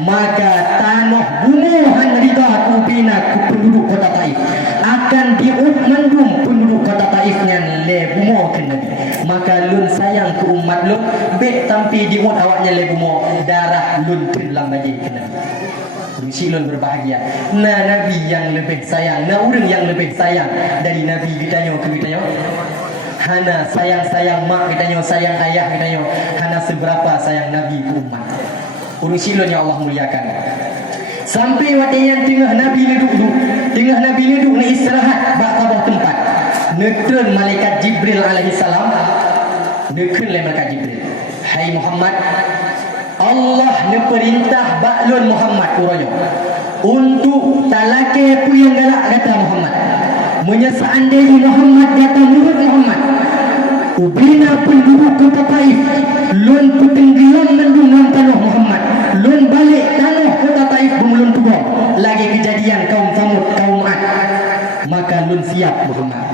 Maka tanah bumuhan rida kubina ku penduduk kota Taif. Akan diumandum penduduk kota Taifnya le bumo ke Nabi. Maka lun sayang ke umat lun. Bet tampi diut awaknya le bumo. Darah lun dalam bagi ke Nabi. Silun berbahagia. Nah Nabi yang lebih sayang, nah orang yang lebih sayang dari Nabi kitanya ke kitanya. Hana sayang-sayang mak kitanya, sayang ayah kitanya. Hana seberapa sayang Nabi ke umat. Urung silun yang Allah muliakan. Sampai waktu yang tengah Nabi duduk, tengah Nabi duduk ni istirahat bak tabah tempat. Nekun malaikat Jibril alaihi salam. Nekun malaikat Jibril. Hai Muhammad, Allah neperintah baklun Muhammad uranya untuk talake puyang galak kata Muhammad. Menyeandainya Muhammad kata murid Muhammad. Ubina penduduk kota Taif lun putenggiang mendungan tanah Muhammad. Lun balik tanah kota Taif belum tubuh. Lagi kejadian kaum Samud, kaum Ad. Maka lun siap Muhammad.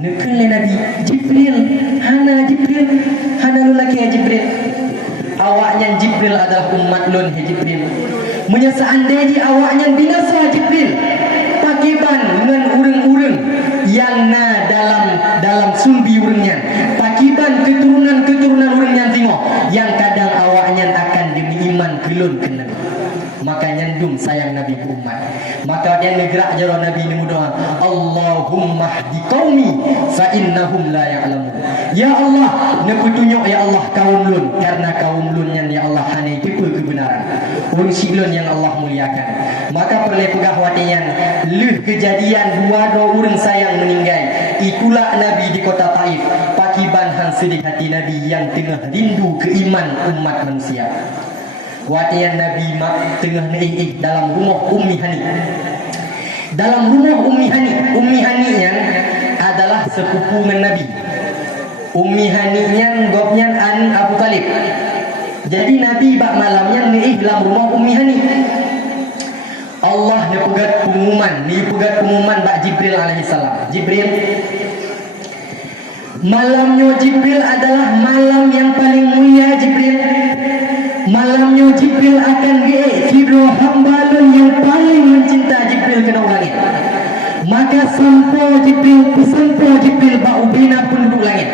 Nekun Nabi Jibril, hana Jibril, hana lun laki Jibril. Awaknya Jibril adalah umat lun Jibril. Menyeandainya awaknya binasa Jibril. Pakiban dengan urang-urang yang dalam sulbi urangnya. Pakiban keturunan urangnya tengok. Yang kadang awaknya akan demi iman kelun ke Nabi. Maka nyandung sayang Nabi ke umat. Maka dia negrak jara Nabi ni berdoa, Allahumma hdi qaumi fa innahum la ya'lamun. Ya Allah, nepetunjuk ya Allah kaum lun, karena kaum lun yang ya Allah hanya tipu kebenaran. Ursi lun yang Allah muliakan. Maka perlu pegah watian leh kejadian dua orang sayang meninggal. Itulah Nabi di kota Taif. Pakiban hang sedih hati Nabi yang tengah rindu keiman umat manusia. Watian Nabi mak tengah naik dalam rumah Ummi Hani. Dalam rumah Ummi Hani yang adalah sepupu dengan Nabi. Ummi Hani yang gopnya an Abu Talib. Jadi Nabi bak malamnya naik dalam rumah Ummi Hani. Allah ni pegat pengumuman bak Jibril alaihissalam. Jibril, malamnya Jibril adalah malam yang paling mulia Jibril. Malamnya Jibril akan tidur hamba yang paling mencinta Jibril kena ulangi. Maka sampai Jibril bersempo Jibril ba ubina penduduk langit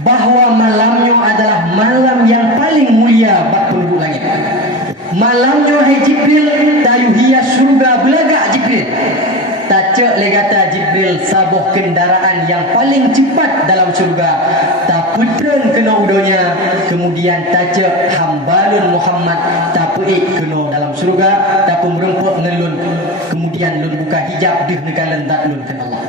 bahawa malamnya adalah malam yang paling mulia bak penduduk langit. Malamnya hai Jibril tayu hias surga belagak Jibril. Tacak legata Jibril sabuh kendaraan yang paling cepat dalam surga. Tak putren kena udonya. Kemudian tacak hambalun Muhammad tak peik kena dalam surga. Tak pemrempuk ngelun. Kemudian lun buka hijab dih nekalan tak lun ke Allah.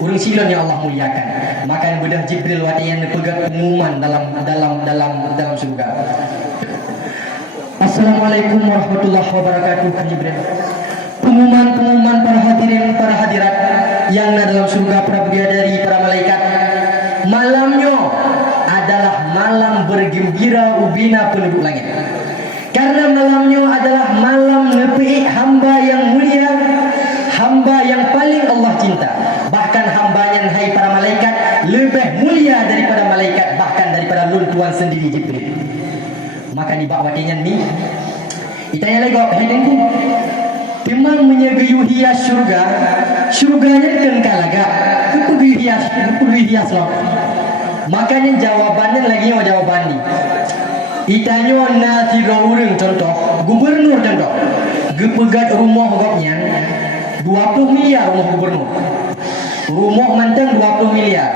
Urang silon yang Allah muliakan. Maka bedah Jibril wadian pegat pengumuman dalam surga. Assalamualaikum warahmatullahi wabarakatuh. Jibril. Pengumuman para hadirin para hadirat yang ada dalam surga, para bidadari, para malaikat. Malamnya adalah malam bergembira ubina penduduk langit. Karena malamnya adalah malam nepi hamba yang mulia, hamba yang paling Allah cinta. Bahkan hambanya hai para malaikat lebih mulia daripada malaikat, bahkan daripada lun Tuhan sendiri Jibril. Maka di bawah wadinya ni itanya lagi kau hedengku timang menyegayu hias surganya kan kalaga kepugi hias loh. Makanya jawabannya lagi jawaban ni itanya nasi urang contoh gubernur contoh gepegat rumah gopnya 20 miliar rumah gubernur. Rumah manteng 20 miliar.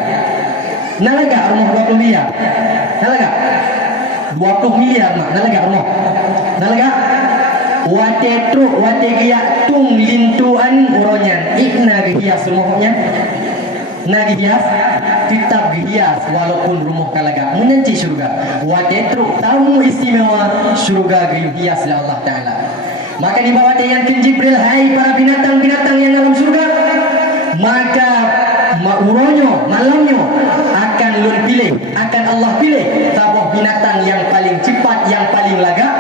Nalaga rumah 20 miliar. Nalaga 20 miliar mak. Nalaga rumah. Nalaga wate truk wate giyak tung lintuan uronyan. Ikna gihias rumahnya. Na gihias kitab gihias walaupun rumah kalaga menyanci surga. Wate truk tamu istimewa surga gihias oleh Allah Taala. Maka di bawah yang Jibril hai para binatang-binatang yang dalam surga. Maka uronyo malamnya akan lun pilih, akan Allah pilih sabuh binatang yang paling cepat, yang paling lagak,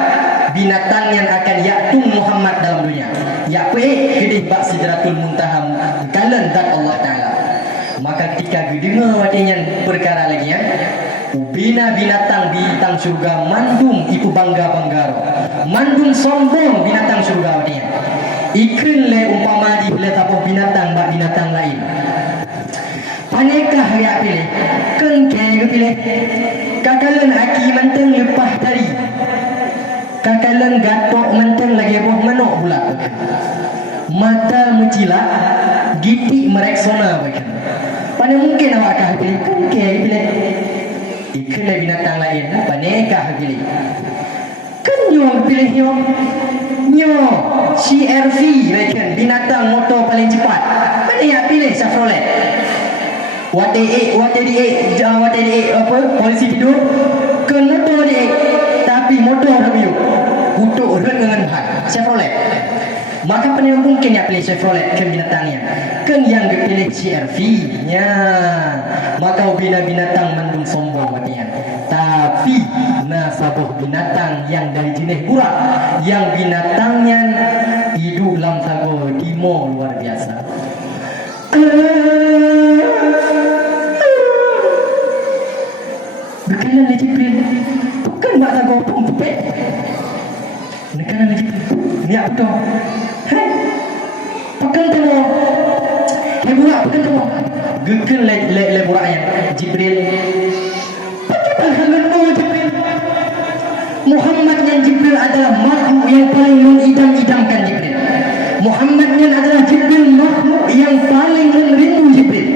binatang yang akan yaktung Muhammad dalam dunia. Ya peik gedih bak sidratul muntaha kalen zat Allah Taala. Maka ketika gedengar wadinya perkara lagi ya, ubina binatang bintang surga mandum itu bangga-bangga. Mandum sombong binatang surga wadinya. Ikun le umpama di le tabuh binatang bak binatang lain. Panekah ya pilih? Kengke ke pilih? Kakalan aki menteng lepah tari. Kakalan gatok menteng lagi buah manok pula. Mata mencila, giti mereksona bagian. Pada mungkin awak pilih? Kengke pilih? Ikun le binatang lain. Panekah pilih? Kenyo pilih nyo CRV bagian binatang motor paling cepat. Mana yang pilih Chevrolet? Wate apa polisi tidur ke motor dia tapi motor review untuk dengan hak Chevrolet. Maka pening mungkin yang pilih Chevrolet ke binatangnya kan yang dipilih CRV nya. Maka bila binatang mendung sombong watian. Tapi nasabuh binatang yang dari jenis burak yang binatangnya hidup dalam sago dimo luar biasa. Bekalan lagi Jibril. Bukan mak sago pun pupet. Bekalan lagi Jibril. Ni apa tu? Hai. Pakai tu. Hai burak pakai tu. Gekel le buraknya Jibril. Muhammad yang Jibril adalah makhluk yang paling mengidam-idamkan Jibril. Muhammad yang adalah Jibril makhluk yang paling merindu Jibril.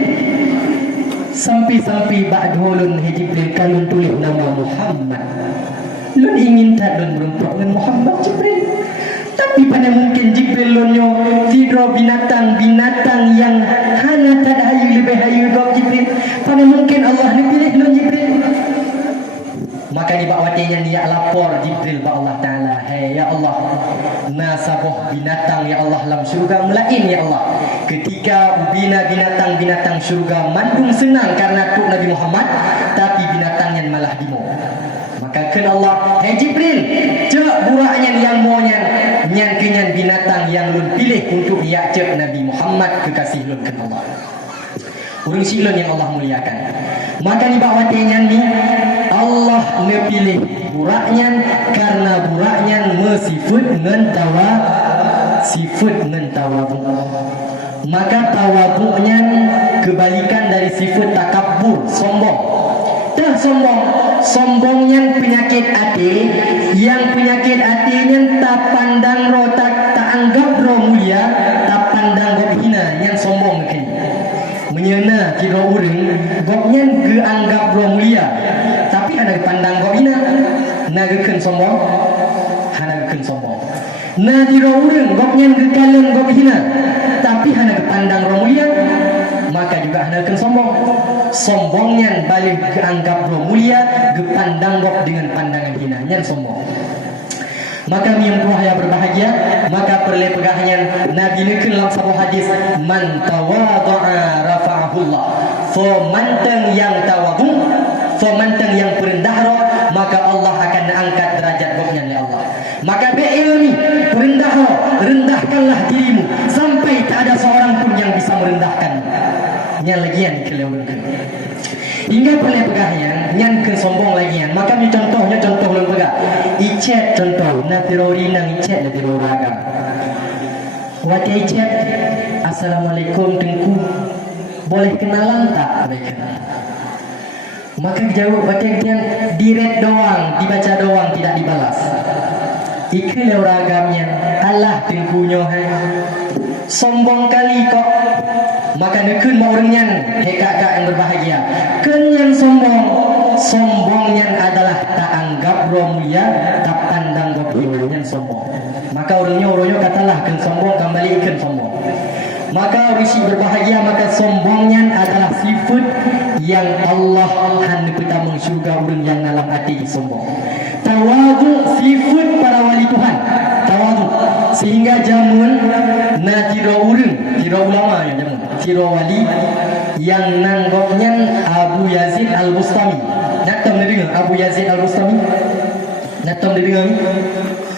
Sampai-sampai ba'dulun Jibril kalun tulis nama Muhammad. Lun ingin tak lun berumpak dengan Muhammad Jibril. Tapi pada mungkin Jibril lunyo tidur binatang-binatang yang hana tak hayu lebih hayu kau Jibril. Pada mungkin Allah ni pilih lun Jibril. Maka di bawah watinya dia lapor Jibril ba Allah Taala, "Hai ya Allah, nasabuh binatang ya Allah dalam syurga melain ya Allah." Ketika ubina binatang-binatang syurga mandung senang karena tu Nabi Muhammad, tapi binatangnya malah dimo. Maka kan Allah, "Hai Jibril, cek buraknya yang maunya nyan kenyan binatang yang lun pilih untuk ya cek Nabi Muhammad kekasih lun kan Allah." Urang silon yang Allah muliakan. Maka di bawah watinya ni Allah nepilih buraknya karena buraknya mesifut dengan tawa sifut dengan tawa. Maka tawadhu'nya kebalikan dari sifat takabbur, sombong. Dah sombong, sombongnya penyakit hati, yang penyakit hatinya tak pandang ro, tak anggap ro mulia, tak pandang ro hina, yang sombong kan. Menyena kira urang, goknya ge anggap ro mulia, tapi hana pandang ro hina, nagakeun sombong, hana gakeun sombong. Na kira urang, goknya ge kalen ro hina, tapi hana pandang ro mulia, maka juga hana gakeun sombong. Sombongnya balik keanggap roh mulia, gepandang roh dengan pandangan hina, yang sombong. Maka yang yang berbahagia, maka perle pegahannya Nabi nukun dalam sebuah hadis, man tawadha'a rafa'ahullah. So manteng yang tawadhu, so manteng yang perendah roh, maka Allah akan angkat derajat rohnya oleh Allah. Maka be'ilmi, perendah roh, rendahkanlah dirimu sampai tak ada seorang pun yang bisa merendahkan. Yang lagian kelewatan. Hingga pada pegahnya, yang kesombong lagian. Maka ni contohnya contoh belum pegah. Icet contoh, na terori nang icet na terori agam. Wati icet, assalamualaikum tengku. Boleh kenalan tak? Boleh kenalan. Maka jawab wati yang direct doang, dibaca doang, tidak dibalas. Ikhlas orang agamnya, Allah tengkunya hai. Sombong kali kok. Maka nekun mau orangnya kakak yang berbahagia. Ken yang sombong, sombongnya adalah tak anggap roh mulia, tak pandang roh yang sombong. Maka orangnya katalah ken sombong kembali ken sombong. Maka orang berbahagia, maka sombongnya adalah sifat yang Allah hendak kita mengsyurga orang yang dalam hati sombong. Tawadhu sifat para wali Tuhan. Tawadhu sehingga jamun na tiro urang, tiro ulama ya jamun. Tiro wali yang nanggoknya Abu Yazid Al-Bustami. Natam dengar Abu Yazid Al-Bustami? Natam dengar?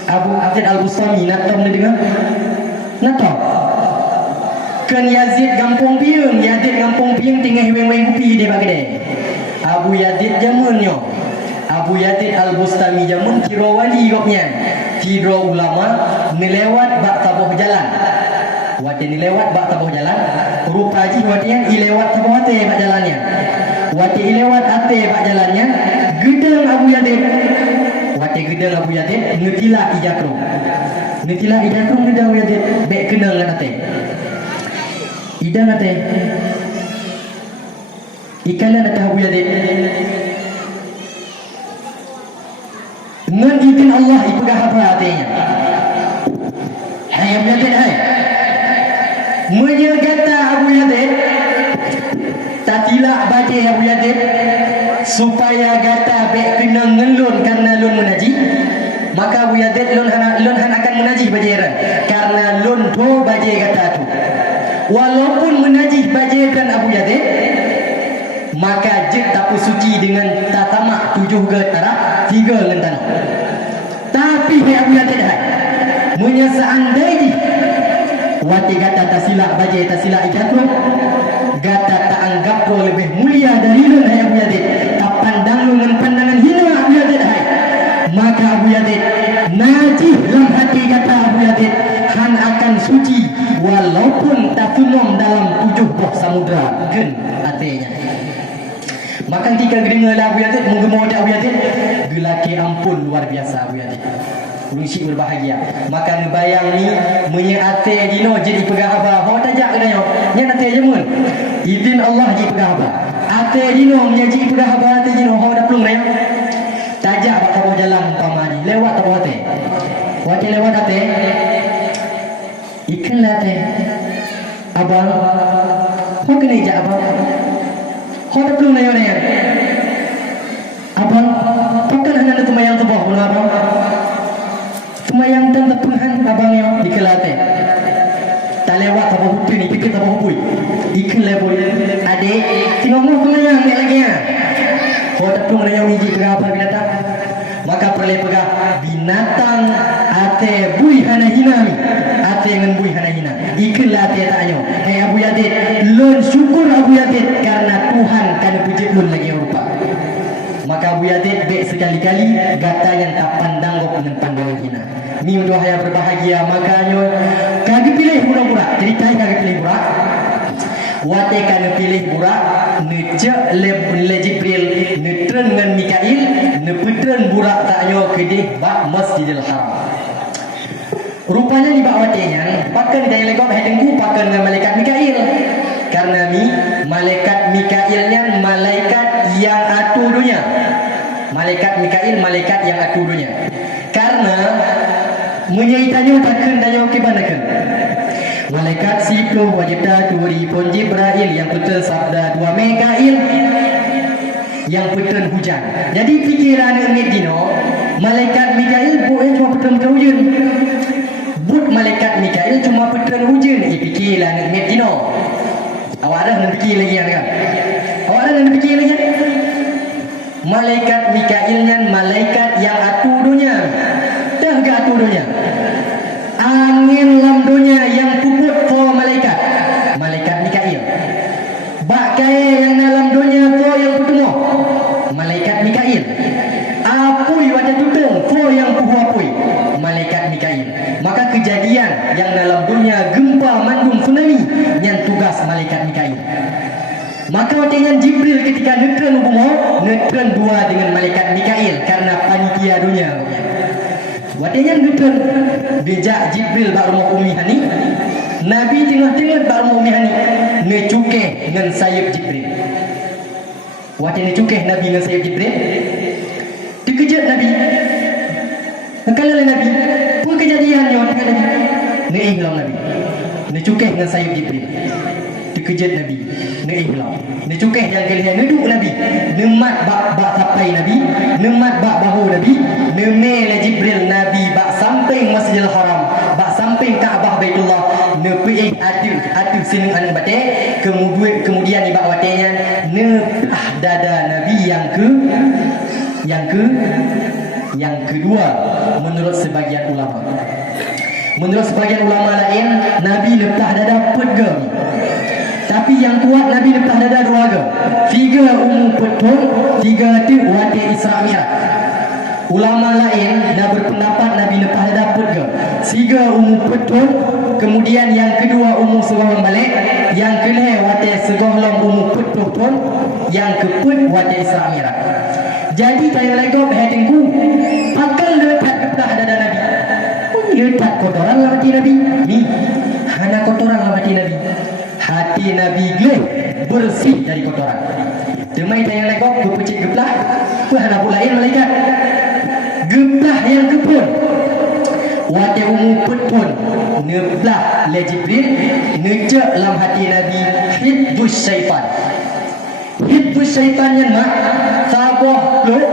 Abu Yazid Al-Bustami natam dengar? Natam. Kan Yazid Gampung Piung, Yazid Gampung Piung tinggal weng-weng kopi di bagade. Abu Yazid jamunnya. Abu Yazid Al-Bustami jamun tiro wali goknya. Tiro ulama melewat bak tabuh jalan. Wati ni lewat bak tabuh jalan, rupa haji wati yang lewat tabuh hati bak jalannya. Wati lewat hati bak jalannya, gedang Abu Yazid. Wati gedang Abu Yazid, ngetilah ijakrum. Ngetilah ijakrum gedang Abu Yazid, bek kenang dengan hati. Idang hati. Ikalan hati Abu Yazid. Ngan Allah ipegah apa hatinya. Hai Abu Yazid hai. Menyegata Abu Yazid tatilah baca Abu Yazid supaya gata bek kena ngelun karena lun menaji, maka Abu Yazid lun han akan menaji bajaran karena lun tu baca gata tu. Walaupun menaji bajaran Abu Yazid, maka jid tapu suci dengan tatamak 7 getara 3 dengan tapi Abu Yazid menyesandai wati gata tasila bajai tasila ijatru gata tak anggap kau lebih mulia dari lu hai Abu Yazid, tak pandang lu dengan pandangan hina Abu Yazid hai. Maka Abu Yazid najih dalam hati gata Abu Yazid han akan suci walaupun tak sunum dalam 7 buah samudra gen artinya. Maka ketika dengar Abu Yazid menggemo Abu Yazid gelaki ampun luar biasa Abu Yazid. Rusi berbahagia. Maka ngebayang ni menyate dino jadi pegah apa. Hok tajak kena yo. Nya nate jemun. Izin Allah jadi pegah apa. Ate dino menjadi pegah apa ate dino hok dak plung yo. Tajak bak tabuh jalan pamani. Lewat tabuh ate. Wate lewat ate. Ikan late. Abang. Hok kena ijak abang. Hok dak plung yo ne. Abang, bukan hanya tumayang tubuh pun abang. Semayang dan tepungan abangnya di kelate. Tak lewat tabuh hutu ni, pikir tabuh hupui. Ikan lebur. Adik, tengok mu semayang ni lagi ya. Kau tepung dengan hiji berapa binatang? Maka perlu pegah binatang ate bui hana hina mi. Ate dengan bui hana hina. Ikan lah ate tak nyo. Abu Yazid, lun syukur Abu Yazid karena Tuhan kan puji lun lagi rupa. Maka Abu Yazid baik sekali-kali gata yang tak pandang dengan pandangan hina. Mi untuk yang berbahagia makanya kagak pilih burak-burak. Cerita kagak pilih burak. Wate kana pilih burak neje le Jibril netren dengan Mikail nepetren burak taknya kedih bak Masjidil Haram. Rupanya di bawatnya pakan dari legok hedengku pakan dengan malaikat Mikail. Karena malaikat Mikailnya malaikat yang atur dunia. Malaikat Mikail malaikat yang atur dunia. Karena menyaitannya takkan daya kebanakan. Malaikat sipluh wajibda turi pun Jibril yang betul sabda dua Mikail yang betul hujan. Jadi pikiran Medino malaikat Mikail bukan cuma betul hujan. But malaikat Mikail cuma betul hujan. Pikiran Medino. Awak ada nak fikir lagi kan? Awak ada nak fikir lagi? Malaikat Mikailnya malaikat yang atur dunia. Dah ke atur dunia. Angin lam dunia yang puput for malaikat. Malaikat Mikail. Bakai yang dalam dunia for yang putumo. Malaikat Mikail. Apui wajah tutung for yang puhu apui. Malaikat Mikail. Maka kejadian yang dalam dunia gempa mandung tsunami yang tugas malaikat Mikail. Maka waktunya Jibril ketika netren hubungan netren dua dengan malaikat Mikail karena panitia dunia. Waktunya netren bejak Jibril baru mau umi hani. Nabi tengah-tengah baru mau umi hani. Necukeh dengan sayap Jibril. Waktunya necukeh Nabi dengan sayap Jibril. Dikejut Nabi. Kalau Nabi pun kejadiannya dengan Nabi. Neihlam Nabi. Necukeh dengan sayap Jibril. Dikejut Nabi. Neihlam. Necukeh yang kalian neduk Nabi. Nemat bak sapai Nabi. Nemat bak bahu Nabi. Nemele Jibril Nabi bak samping Masjidil Haram. Bak samping Kaabah Baitullah. Nepeih atur sini anak bate. Kemudian ibak watenya nepah dada Nabi yang kedua menurut sebagian ulama. Menurut sebagian ulama lain Nabi lepah dada pedgam. Tapi yang kuat Nabi lepah dada dua ke. Tiga petun, tiga tu wate Isra Mi'raj. Ulama lain dah berpendapat Nabi lepah dada pedgam. Tiga petun, kemudian yang kedua segohlong balik, yang kelih wate segohlong petun, yang keput wate Isra Mi'raj. Jadi saya legop hedengku pakal letak lepah dada Nabi. Letak kotoran lah hati Nabi. Ni hana kotoran lah hati Nabi. Hati Nabi gleh bersih dari kotoran. Demai tayang legok kepecik geplah. Hana pulain malaikat. Geplah yang kepun. Wate petun. Neblah le Jibril. Nejak dalam hati Nabi. Hidbus syaitan. Hidbus syaitan yang mak. Sabah peluk.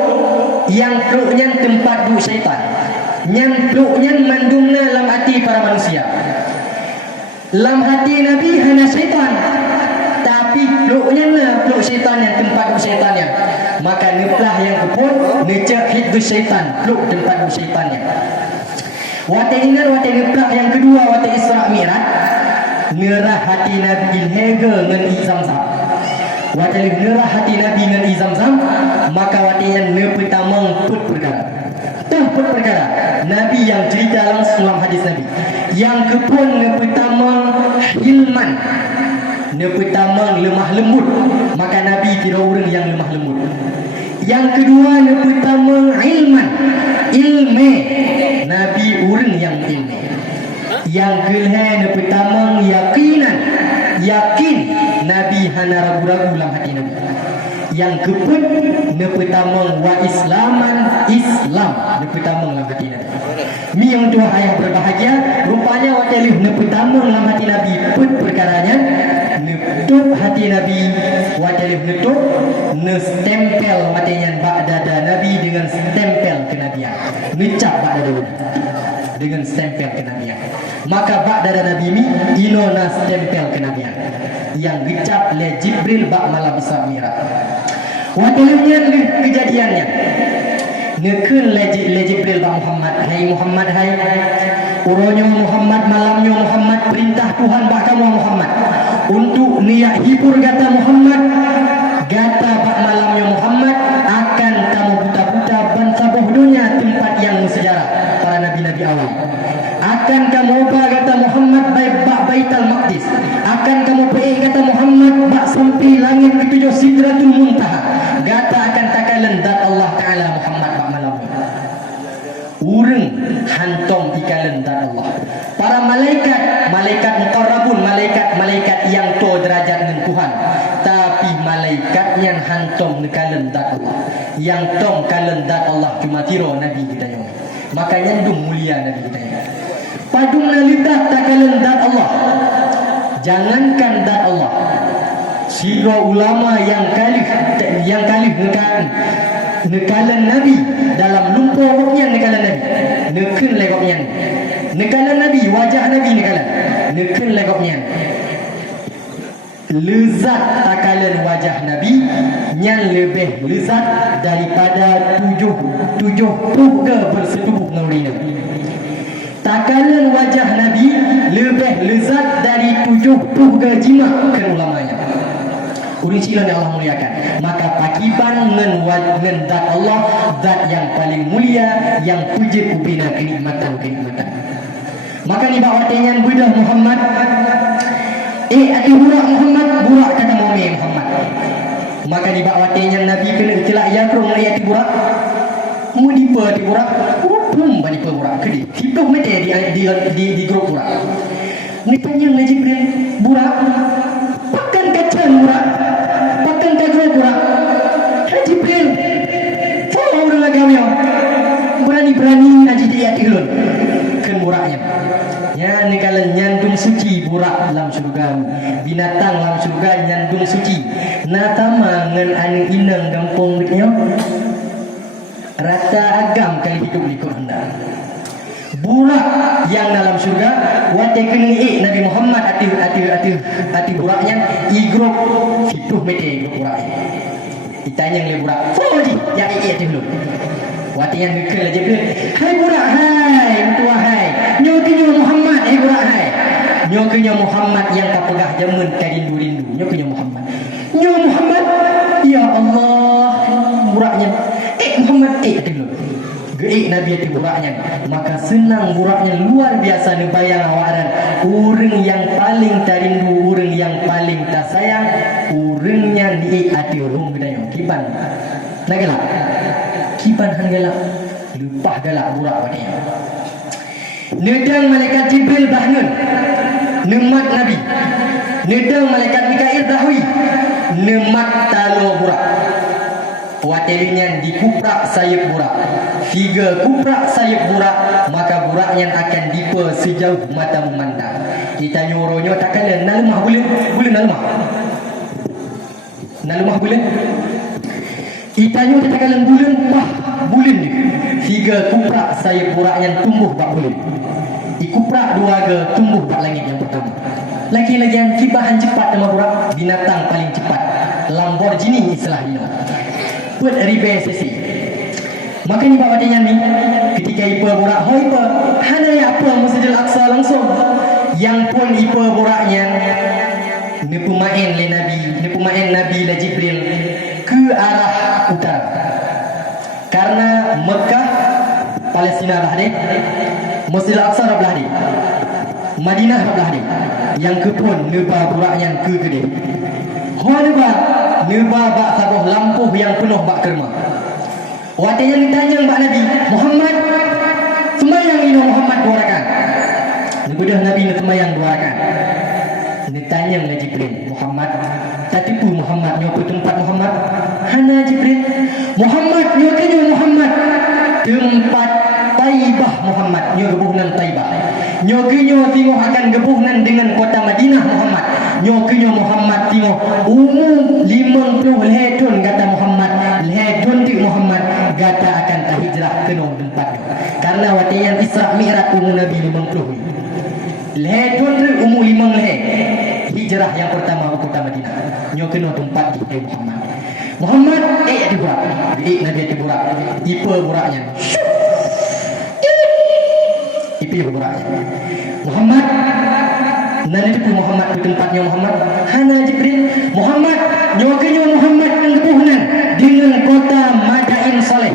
Yang peluknya tempat duduk syaitan. Yang peluknya mandungna dalam hati para manusia. Dalam hati Nabi hanya syaitan. Tapi peluknya peluk syaitan yang tempat duduk syaitannya. Maka neplah yang kepun necak hidus syaitan. Peluk tempat duduk syaitannya. Wate ingat wate neplah yang kedua wate Isra Mi'raj. Nerah hati Nabi ilhega dengan izam-zam. Wate nerah hati Nabi dengan izam-zam. Maka wate yang nepetamang put perkara. Put perkara Nabi yang cerita langsung dalam hadis Nabi. Yang kepun pertama hilman, pertama lemah lembut. Maka Nabi tidak orang yang lemah lembut. Yang kedua pertama ilman, ilmu. Nabi orang yang ilmu. Yang kedua pertama yakinan, yakin. Nabi hana ragu-ragu dalam hati Nabi. Yang kepun pertama wa islaman, Islam pertama dalam hati Nabi. Mi yang tua ayah berbahagia. Rupanya wajalih pertama dalam hati Nabi put perkaranya. Nutup hati Nabi. Wajalih nutup nestempel matanya bak dada Nabi dengan stempel kenabian. Necap bak dada dengan stempel kenabian. Maka bak dada Nabi mi inona stempel kenabian yang dicap oleh Jibril bak malam Isra Mi'raj. Wajalihnya kejadiannya nekun le Jibril bak Muhammad. Hai Muhammad, hai uronyo Muhammad, malamnya Muhammad, perintah Tuhan bak kamu Muhammad untuk niat hibur kata Muhammad. Gata bak malamnya Muhammad akan kamu buta-buta bangsa bohdonya tempat yang sejarah para nabi-nabi awal. tom nekalan dat Allah. Yang tom kalan dat Allah cuma tiro Nabi kita yo. Makanya dum mulia Nabi kita yo. Padung nalidat takalan dat Allah. Jangankan dat Allah. Siro ulama yang kali nekalan Nabi dalam lumpur roknya nekalan Nabi. Neken legoknya. Nekalan Nabi, wajah Nabi nekalan. Neken legoknya. Lezat takalan wajah Nabi yang lebih lezat daripada tujuh purga bersetubuh nurina. Takalan wajah Nabi lebih lezat dari 7 purga jima kan ulamanya. Urang cila ni Allah muliakan. Maka pakiban ngan dat Allah, zat yang paling mulia, yang puji kubina kenikmatan. Maka ni bawa tenyan budak Muhammad. Adi burak Muhammad, burak kata Muhammad. Maka ni bawa tenyan Nabi kena celak ya kerong ayat burak. Mu dipa di burak, pum bani pa burak kedi. Hidup mete di grup burak. Ni tanya Nabi Jibril, burak pakan kacang burak. Pakan kagro burak. Nabi Jibril, follow orang lagi berani Nabi dia tilun. Kan buraknya. Ya ni kalau nyandung suci burak dalam surga, binatang dalam surga nyandung suci. Natama ngan anu inang gampung deknya. Rata agam kali hidup likut hendak. Burak yang dalam surga wate kena Nabi Muhammad ati buraknya igro hidup mete burak. Ditanya oleh burak, "Follow di yang dulu." Wate yang mikir aja dia, "Hai burak, hai, tua hai. Nyokinya Muhammad, burak hai. Nyokinya Muhammad yang tak pegah jamun rindu. Nyokinya Muhammad. Nyo Muhammad, ya Allah, buraknya Muhammad dulu. Nabi itu buraknya. Maka senang buraknya luar biasa nebayang awaran. Orang yang paling tarindu, orang yang paling tak sayang, orangnya di hati orang gedanya. Kiban. Nak galak? Kiban han galak. Lupah galak burak wadanya. Nedang malaikat Jibril bangun. Nemat Nabi. Nedang malaikat Mikail dahwi. Nemat talo burak. Watelinya dikuprak sayap burak. Figa kuprak sayap burak, maka buraknya akan dipa sejauh mata memandang. Kita nyuruhnya takkan nalemah boleh nalemah. Nalemah boleh. Kita nyuruh takkan bulan ni. Figa kuprak sayap buraknya tumbuh bak bulan. Ikuprak dua ke tumbuh bak langit yang pertama. Lagi-lagi yang kibahan cepat nama burak, binatang paling cepat. Lamborghini istilah ini. Buat ribe sesi. Maka ni bawa dia ni ketika ipa burak ipa hana ya apa Masjidil Aqsa langsung yang pun ipa buraknya ni pemain Nabi la Jibril ke arah utara. Karena Mekah Palestina lah dia, Masjidil Aqsa belah dia, Madinah belah dia. Yang ke pun neba buraknya ke dia. Neba bak sabuh lampu yang penuh bak kerma. Waktu yang ditanya Mbak Nabi Muhammad semayang ini Muhammad 2 rakaat. Nebudah Nabi semayang 2 rakaat. Ditanya dengan Jibril Muhammad tak tipu Muhammad nyoku tempat Muhammad. Hana Jibril Muhammad nyoku Muhammad tempat Taibah Muhammad nyoku gebuhnan Taibah. Nyoku tengok akan gebuhnan dengan kota Madinah Muhammad. Nyoku Muhammad tengok umum 50 lehton kata Muhammad. Lehton ti Muhammad gata akan tak hijrah ke tempat. Karena waktu yang Isra Mi'raj umur Nabi 50. Lehton tu umur 5 leh. Hijrah yang pertama ke kota Madinah. Nyoku tempat di Muhammad. Muhammad di burak. Nabi di burak. Ipa buraknya. Ipa buraknya. Muhammad nanti tu Muhammad di tempatnya Muhammad. Hana Jibril Muhammad nyokinya Muhammad yang kebuhnan dengan kota Madain Saleh.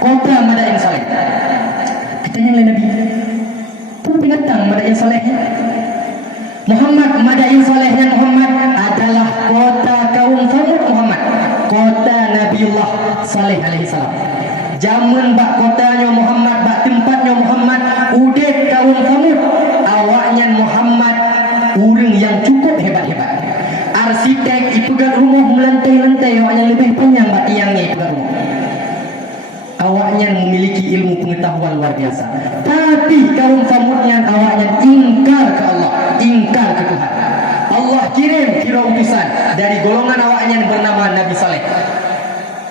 Kota Madain Saleh. Kita yang lain Nabi. Pun binatang Madain Salehnya. Muhammad Madain Salehnya Muhammad adalah kota kaum Samud Muhammad. Kota Nabiullah Saleh alaihi salam. Zaman bak kotanya Muhammad, bak tempatnya Muhammad, udah kaum Samud. Awaknya Muhammad orang yang cukup hebat-hebat. Arsitek ipegat rumah melantai-lantai awaknya awaknya memiliki ilmu pengetahuan luar biasa. Tapi kaum Samudnya awaknya ingkar ke Allah, ingkar ke Tuhan. Allah kirim kira utusan dari golongan awaknya bernama Nabi Saleh.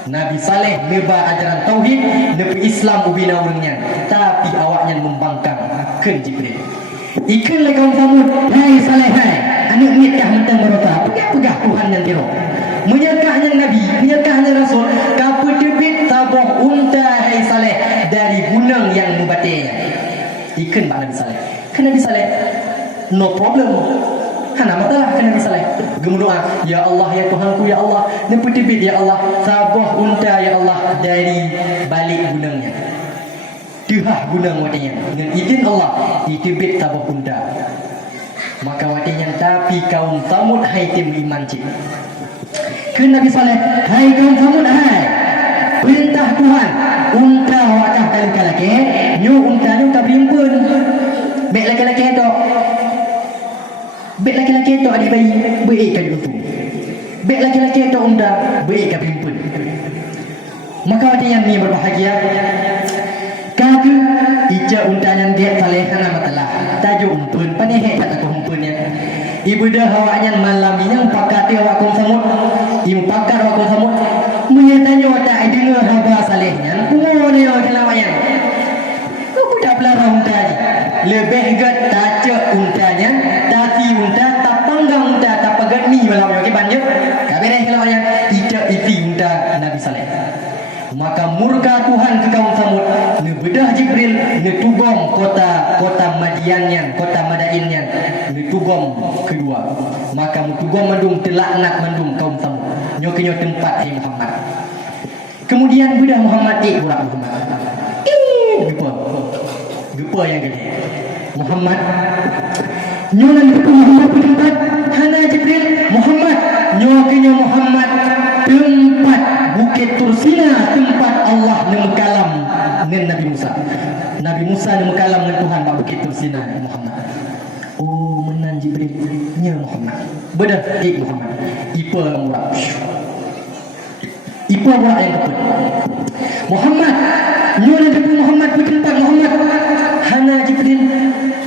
Nabi Saleh neba ajaran tauhid, nepi Islam ubina urangnya. Tapi awaknya membangkang akan Jibril. Ikan le kaum Samud, hai Saleh hai, anak nikah mentang merota, pegah-pegah Tuhan yang tiro. Menyerkahnya Nabi, menyerkahnya Rasul, kapu debit tabuh unta hai Saleh dari gunung yang mubatnya. Ikan Pak Nabi Saleh. Kan Nabi Saleh, no problem. Hana masalah kan Nabi Saleh. Gemudoa, ya Allah ya Tuhanku ya Allah, nempu tebit ya Allah, tabuh unta ya Allah dari balik gunungnya. Tuhah gunung wadinya dengan izin Allah ditebit tabuh unta. Maka wadinya tapi kaum Samud hai tim iman cik. Ke Nabi Saleh, hai kaum Samud hai, perintah Tuhan unta wakah kali-kali nyu unta nyu kaberimpun bek laki-laki dok. Bek laki-laki itu adik bayi baik kan itu. Bek laki-laki itu unta baik kan pimpun. Maka ada yang ni berbahagia. Kaki ija unta yang dia Saleh nama telah tajuk umpun panehe kata ko umpunnya. Ibu dah awaknya malam yang pakat awak kaum Samud. Ibu pakar awak kaum Samud. Menyatanya wadah dengar haba Salehnya. Kumo ni awaknya. Aku dah belarang unta ni. Lebih get tajuk untanya, tapi unta tak panggang unta tak pegat ni malam ni banyak. Kabeh kalau yang ijak iti unta Nabi Saleh. Maka murka Tuhan ke kaum Samud, ne bedah Jibril, ne tugom kota Madiannya, kota Madainnya, ne tugom kedua. Maka tugom mendung telaknat mendung kaum Samud. Nyokenyo tempat Muhammad. Kemudian bedah Muhammad burak Muhammad. Lupa yang gede Muhammad nyolan itu Muhammad tempat hana Jibril Muhammad nyokenya Muhammad tempat Bukit Tursina tempat Allah nemekalam dengan Nabi Musa nemekalam dengan Tuhan pada Bukit Tursina Muhammad. Oh menan Jibril nya Muhammad bedah Muhammad ipa murah ipa murah yang keput Muhammad nyolan itu Muhammad tempat Muhammad hana Jibril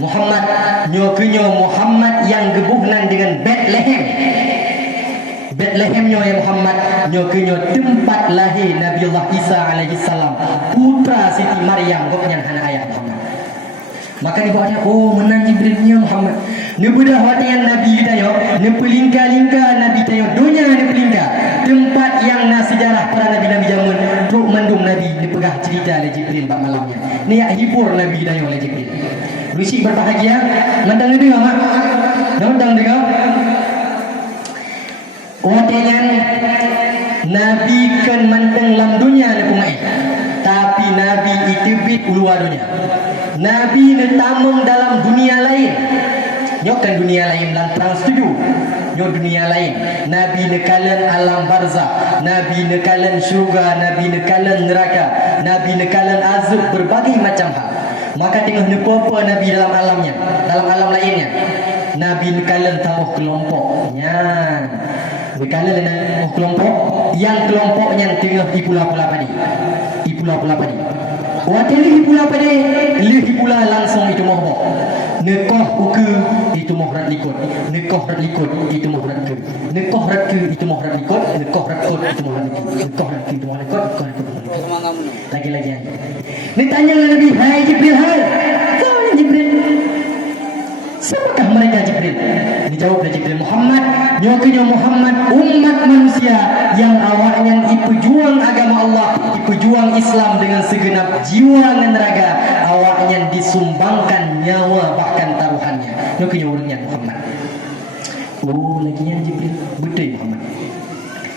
Muhammad nyokenyo Muhammad yang gebuhnan dengan Bethlehem nyo ya Muhammad nyokenyo tempat lahir Nabi Allah Isa alaihi salam putra Siti Maryam gopnya hana ayah Muhammad. Maka dibuatnya oh menang Jibrilnya Muhammad ne bedah wadian Nabi dayo ne pelingka-lingka Nabi dayo dunia ne pelingka tempat yang na sejarah para nabi-nabi zaman untuk mendung Nabi dipegah cerita oleh Jibril pada malamnya. Ni ya hibur Nabi dayo oleh Jibril. Rusik berbahagia mandang dengar mak. Mandang dengar. Wadian Nabi kan mandang lam dunia ne pumai. Tapi Nabi itibit luar dunia. Nabi netamung dalam dunia lain. Nyokan dunia lain lantang setuju. Nyok dunia lain. Nabi nekalan alam barzah. Nabi nekalan syurga. Nabi nekalan neraka. Nabi nekalan azab berbagai macam hal. Maka tengah nepopa Nabi dalam alamnya, dalam alam lainnya. Nabi nekalan tabuh kelompoknya. Nekalan tabuh kelompok. Yang kelompoknya tengah ipula-pula padi. Ipula-pula padi. Wakili pula pada lihi pula langsung itu mohon. Nekoh uke itu mohon likut. Nekoh rat likut itu mohon ke. Nekoh rat ke itu mohon likut. Nekoh rat kut itu mohon likut. Nekoh rat ke itu mohon likut. Lagi-lagi. Ni tanya Nabi, hai Jibril, hai. Siapa Jibril? Siapakah mereka Jibril? Dijawab oleh Jibril Muhammad. Nyokenyo Muhammad umat manusia yang awaknya ipejuang agama Allah, ipejuang Islam dengan segenap jiwa dan raga, awaknya disumbangkan nyawa bahkan taruhannya. Nyokenyo orangnya Muhammad. Oh lagi yang Jibril betul Muhammad.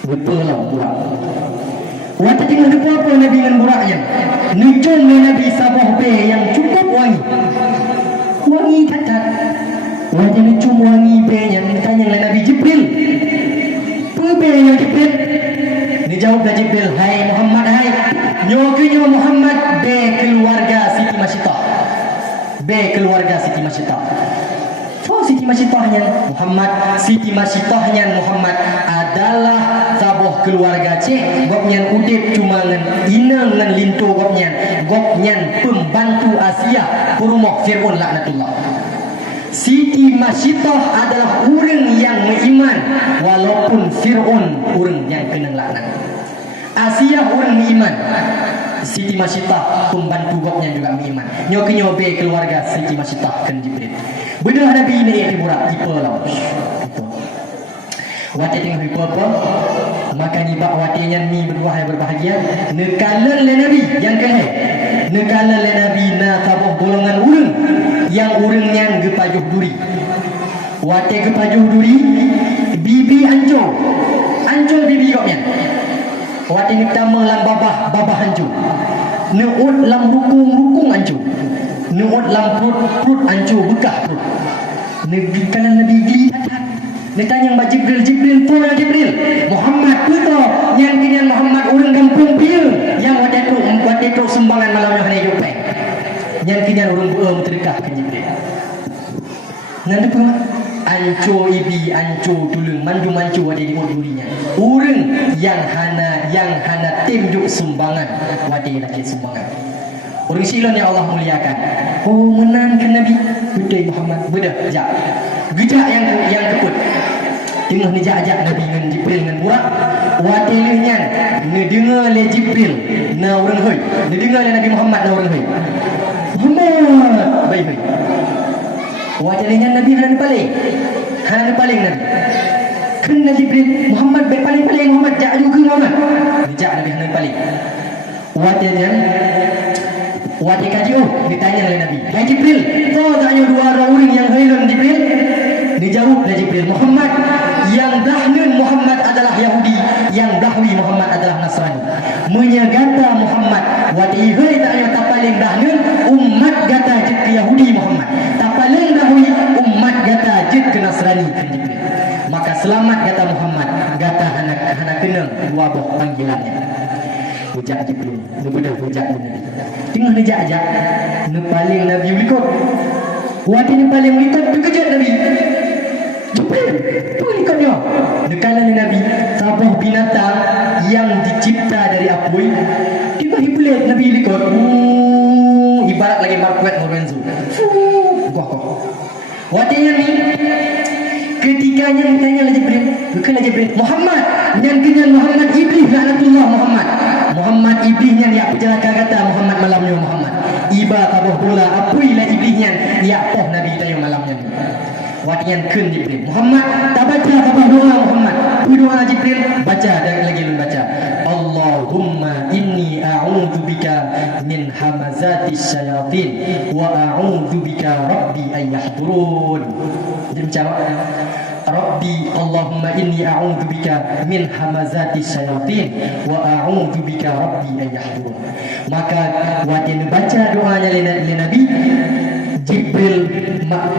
Betul lah burak. Waktu tengah apa Nabi dengan buraknya. Nucung Nabi Sabah B yang cukup wangi. Wangi kacat. Wajah nucung wangi B yang ditanya oleh Nabi Jibril. Apa yang Jibril? Dijawab oleh Jibril, hai Muhammad, hai. Nyokenyo Muhammad B keluarga Siti Masyitah. B keluarga Siti Masyitah. Siti Masyitahnya Muhammad, Siti Masyitahnya Muhammad adalah sabuh keluarga cek gopnyan udip cuma ngan ina ngan lintu gopnyan pembantu Asia perumah Fir'aun laknatullah. Siti Masyitah adalah orang yang beriman walaupun Fir'aun orang yang kena laknat. Asia orang beriman, Siti Masyitah pembantu gopnya juga beriman. Nyoke keluarga Siti Masyitah kan Jibril. Bedah Nabi ini iktiburak tipe lah. Wati tengok tipe apa? Maka nibak watinya ni berdua yang berbahagia. Nekalan le Nabi yang keheh. Nekalan le Nabi na tabuh golongan urang yang urangnya gepajuh duri. Wati gepajuh duri bibi anjur bibi gopnya. Wati ni pertama lam babah anjur. Neut lam rukung anjur. Neut lam perut anjur bekah perut. Nekalan Nabi geli hati. Dia tanya Mbak Jibril, pula Jibril Muhammad tu yang kini Muhammad orang kampung pil yang waktu itu sembangan malamnya hanya jupai yang kini orang buah terdekat ke Jibril. Nanti pun anco ibi anco tulung mandu mancu ada di durinya orang yang hana timjuk sumbangan wadi lagi sumbangan orang silon yang Allah muliakan. Oh menangkan Nabi betul Muhammad bedah gejak yang keput tengah ni ajak Nabi dengan Jibril dengan burak watilihnya ni dengar le Jibril na orang hoi ni dengar le Nabi Muhammad na orang hoi Muhammad baik hoi watilihnya Nabi hana paling Nabi kena Jibril Muhammad baik paling Muhammad jak juga Muhammad jak Nabi hana paling watilihnya wati kaji ditanya oleh Nabi hai Jibril kau tanya dua orang yang hailun Jibril dijawab oleh Jibril Muhammad yang dahnun Muhammad adalah Yahudi yang dahwi Muhammad adalah Nasrani menyagata Muhammad wati hai tanya tak paling dahnun umat gata jid ke Yahudi Muhammad tak paling dahwi umat gata jid ke Nasrani ke Jibril maka selamat gata Muhammad gata hana kena dua buah panggilannya hujak Jibril berbeda hujak Nabi tengah dia ajak ni paling Nabi ulikot wati ni paling ulikot terkejut Nabi Jibril tu ulikotnya dekalan Nabi sabah binatang yang dicipta dari apui tiba-tiba pelik Nabi ulikot ibarat lagi markuet Lorenzo watinya ni ketikanya bertanya oleh Jibril bukanlah Jibril Muhammad yang kenal Muhammad iblis laknatullah Muhammad iblisnya yang penjelaka kata Muhammad malamnya Muhammad iba tabuh bola apuilah iblisnya ya poh Nabi tanya malamnya watian kun Jibril Muhammad tak baca tabuh doa Muhammad doa Jibril baca dan lagi lu baca Allahumma inni a'udzubika min hamazati syayatin wa a'udzubika rabbi an yahdurun dia menjawab Rabbi Allahumma inni a'udzubika min hamazati syayatin wa a'udzubika rabbi an yahdurun maka waktu baca doanya oleh Nabi Jibril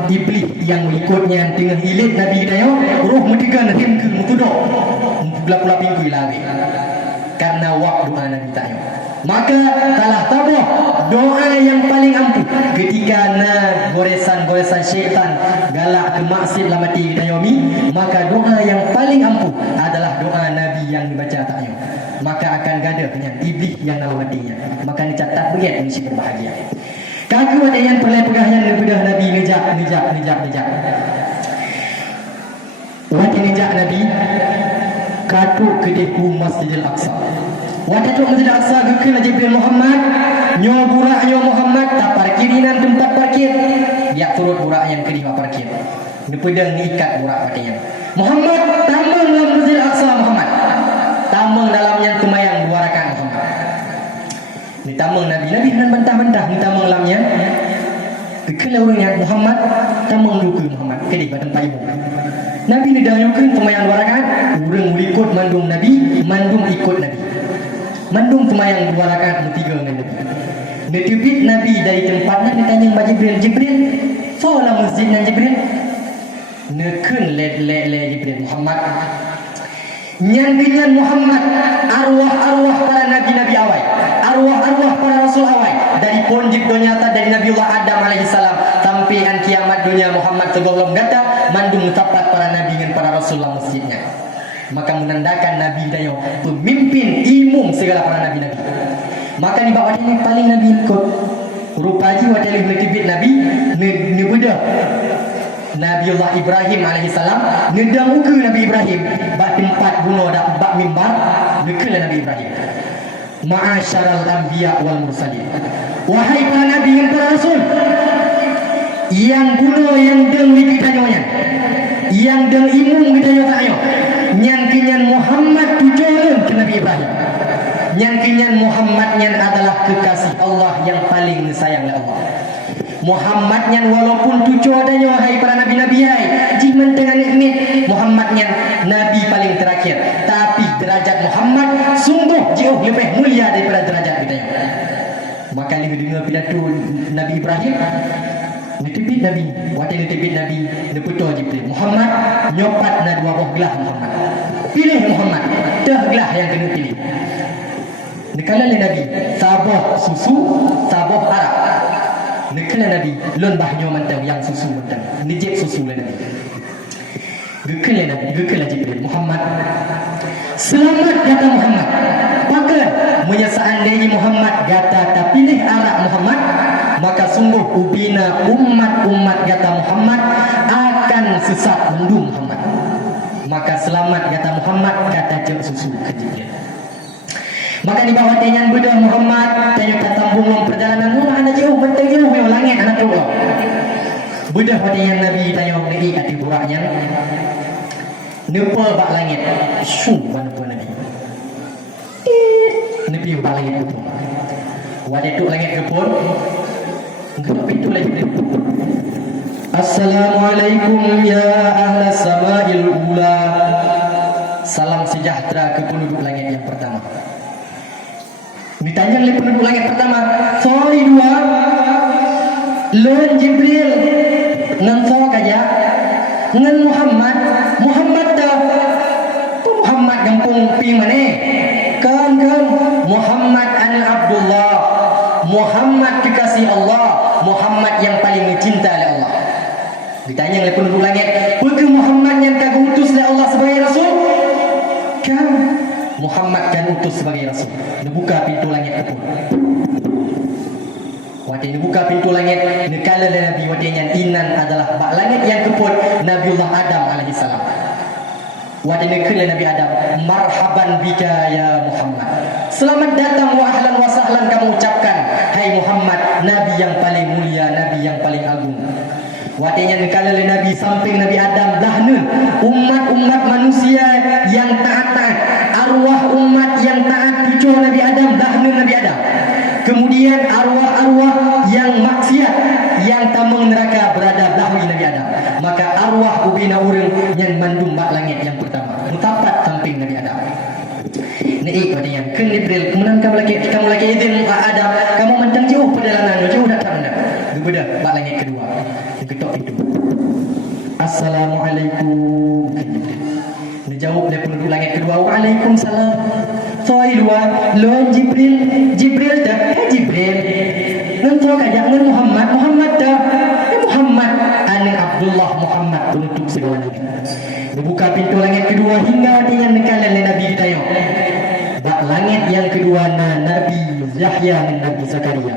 iblis yang ikutnya tengah hilit Nabi kita roh mutikan him ke mutudok pula pinggul lagi karena waktu doa Nabi tayo maka kalah tabah doa yang paling ampuh ketika na goresan syaitan galak ke maksud lah mati kita yomi maka doa yang paling ampuh adalah doa Nabi yang dibaca tayo maka akan gada dengan iblis yang nama matinya maka dicatat begitu misi berbahagia kagu ada yang perlu pegahan daripada Nabi nejak waktu nejak Nabi katuk ke deku Masjidil Aqsa waktu itu Masjidil Aqsa gekil Jibril Muhammad nyoburaknya Muhammad tak parkirinan tempat parkir dia turut burak yang kedua parkir dia pedang ikat burak pakaian Muhammad tambang dalam Masjidil Aqsa Muhammad tambang dalamnya kemayang 2 rakaat Muhammad ni tambang Nabi hendak bantah-bantah ni tambang dalamnya gekil orangnya Muhammad tambang luka Muhammad kedih pada tempat ibu Nabi ni dah yukan kemayang 2 rakaat orang ikut mandung Nabi mandung ikut Nabi mandung kemayang 2 rakaat 3 dengan Nabi Netibit Nabi dari tempatnya ditanya Mbak Jibril soalah masjid dengan Jibril nekun le Jibril Muhammad nyangingan Muhammad arwah-arwah para nabi-nabi awal arwah-arwah para rasul awal dari ponjib dunia dari Nabiullah Adam alaihissalam sampai an kiamat dunia Muhammad sebelum kata mandung tepat para nabi dengan para rasul masjidnya Maka menandakan Nabi dayo pemimpin imum segala para nabi-nabi. Maka ni bawa ini paling Nabi ikut. Rupaji wadah tibit Nabi ni beda. Nabiullah Ibrahim alaihissalam nedang muka Nabi Ibrahim bak tempat bunuh dak bak mimbar dekala Nabi Ibrahim. Ma'asyaral anbiya wal mursalin. Wahai para nabi dan para rasul, yang bunuh yang deng di kitanya, yang deng imum kitanya tayo, yang kinyan Muhammad tujuan ke Nabi Ibrahim. Yang kinyan Muhammadnya adalah kekasih Allah yang paling disayang oleh Allah. Muhammadnya walaupun tujuh adanya wahai para nabi-nabi hai, jiman dengan nikmat Muhammadnya nabi paling terakhir. Tapi derajat Muhammad sungguh jauh lebih mulia daripada derajat kita. Maka ni dengar pidato Nabi Ibrahim, nitipit Nabi, waktu nitipit Nabi, neputo Jibril. Muhammad nyopat na dua buah gelah Muhammad. Pilih Muhammad, dah gelah yang kena pilih. Nekala Nabi sabah susu, sabah arak. Nekala Nabi lon bahnyo mantang yang susu mantang. Nijek susu Nabi. Gekala Nabi, gekala Jibril. Muhammad, selamat kata Muhammad. Maka seandainya Muhammad kata tak pilih arak Muhammad, maka sungguh ubina umat-umat kata Muhammad akan sesat mendung Muhammad. Maka selamat kata Muhammad kata jek susu ke Jibril. Maka di bawah tenyan bedah Muhammad tanya katambung perjalanan mana jauh mentang jauh yang langit anak tu. Bedah tenyan Nabi tanya ngeri hati buraknya. Nepa bak langit. Syum mana pun Nabi. Nabi bak langit tu. Wadah tu langit ke pun. Engkau pintu lagi. Assalamualaikum ya ahla sama'il ula. Salam sejahtera ke penduduk langit yang pertama. Ditanya oleh penduduk langit pertama, soal dua, lon Jibril, ngan so kaja, ngan Muhammad dah, Muhammad kampung pi mana? Kan Muhammad an Abdullah, Muhammad kekasih Allah, Muhammad yang paling dicinta oleh Allah. Ditanya oleh penduduk langit, bukan Muhammad yang kagum utus oleh Allah sebagai Rasul? Kan Muhammad kan utus sebagai Rasul. Dia buka pintu langit ke pun. Waktu dia buka pintu langit, nekala Nabi wadanya inan adalah bak langit yang ke pun Nabiullah Adam alaihissalam. Waktu nekala Nabi Adam, marhaban bika ya Muhammad. Selamat datang wa ahlan wa sahlan kamu ucapkan, hai Muhammad, Nabi yang paling mulia, Nabi yang paling agung. Waktunya nekala Nabi samping Nabi Adam lahnun umat-umat manusia yang taat-taat, arwah umat yang taat tujuh Nabi Adam lahnun Nabi Adam. Kemudian arwah-arwah yang maksiat yang tamang neraka berada lahwi Nabi Adam. Maka arwah ubina urang yang mandum bak langit yang pertama mutapat samping Nabi Adam. Ni waktunya ke Jibril kemudian kamu lagi izin Adam, kamu mentang jauh perjalanan jauh datang dah. Berbeda bak langit kedua. Ketok pintu. Assalamualaikum. Dia jawab dari penduduk langit kedua, waalaikumsalam. Soal dua, lo Jibril dah. Jibril. Nanti kajak dengan Muhammad dah. Muhammad anak Abdullah Muhammad penutup segala nabi. Dia buka pintu langit kedua hingga dia nekala Nabi kita yo. Bak langit yang kedua Nabi Yahya dan Nabi Zakaria.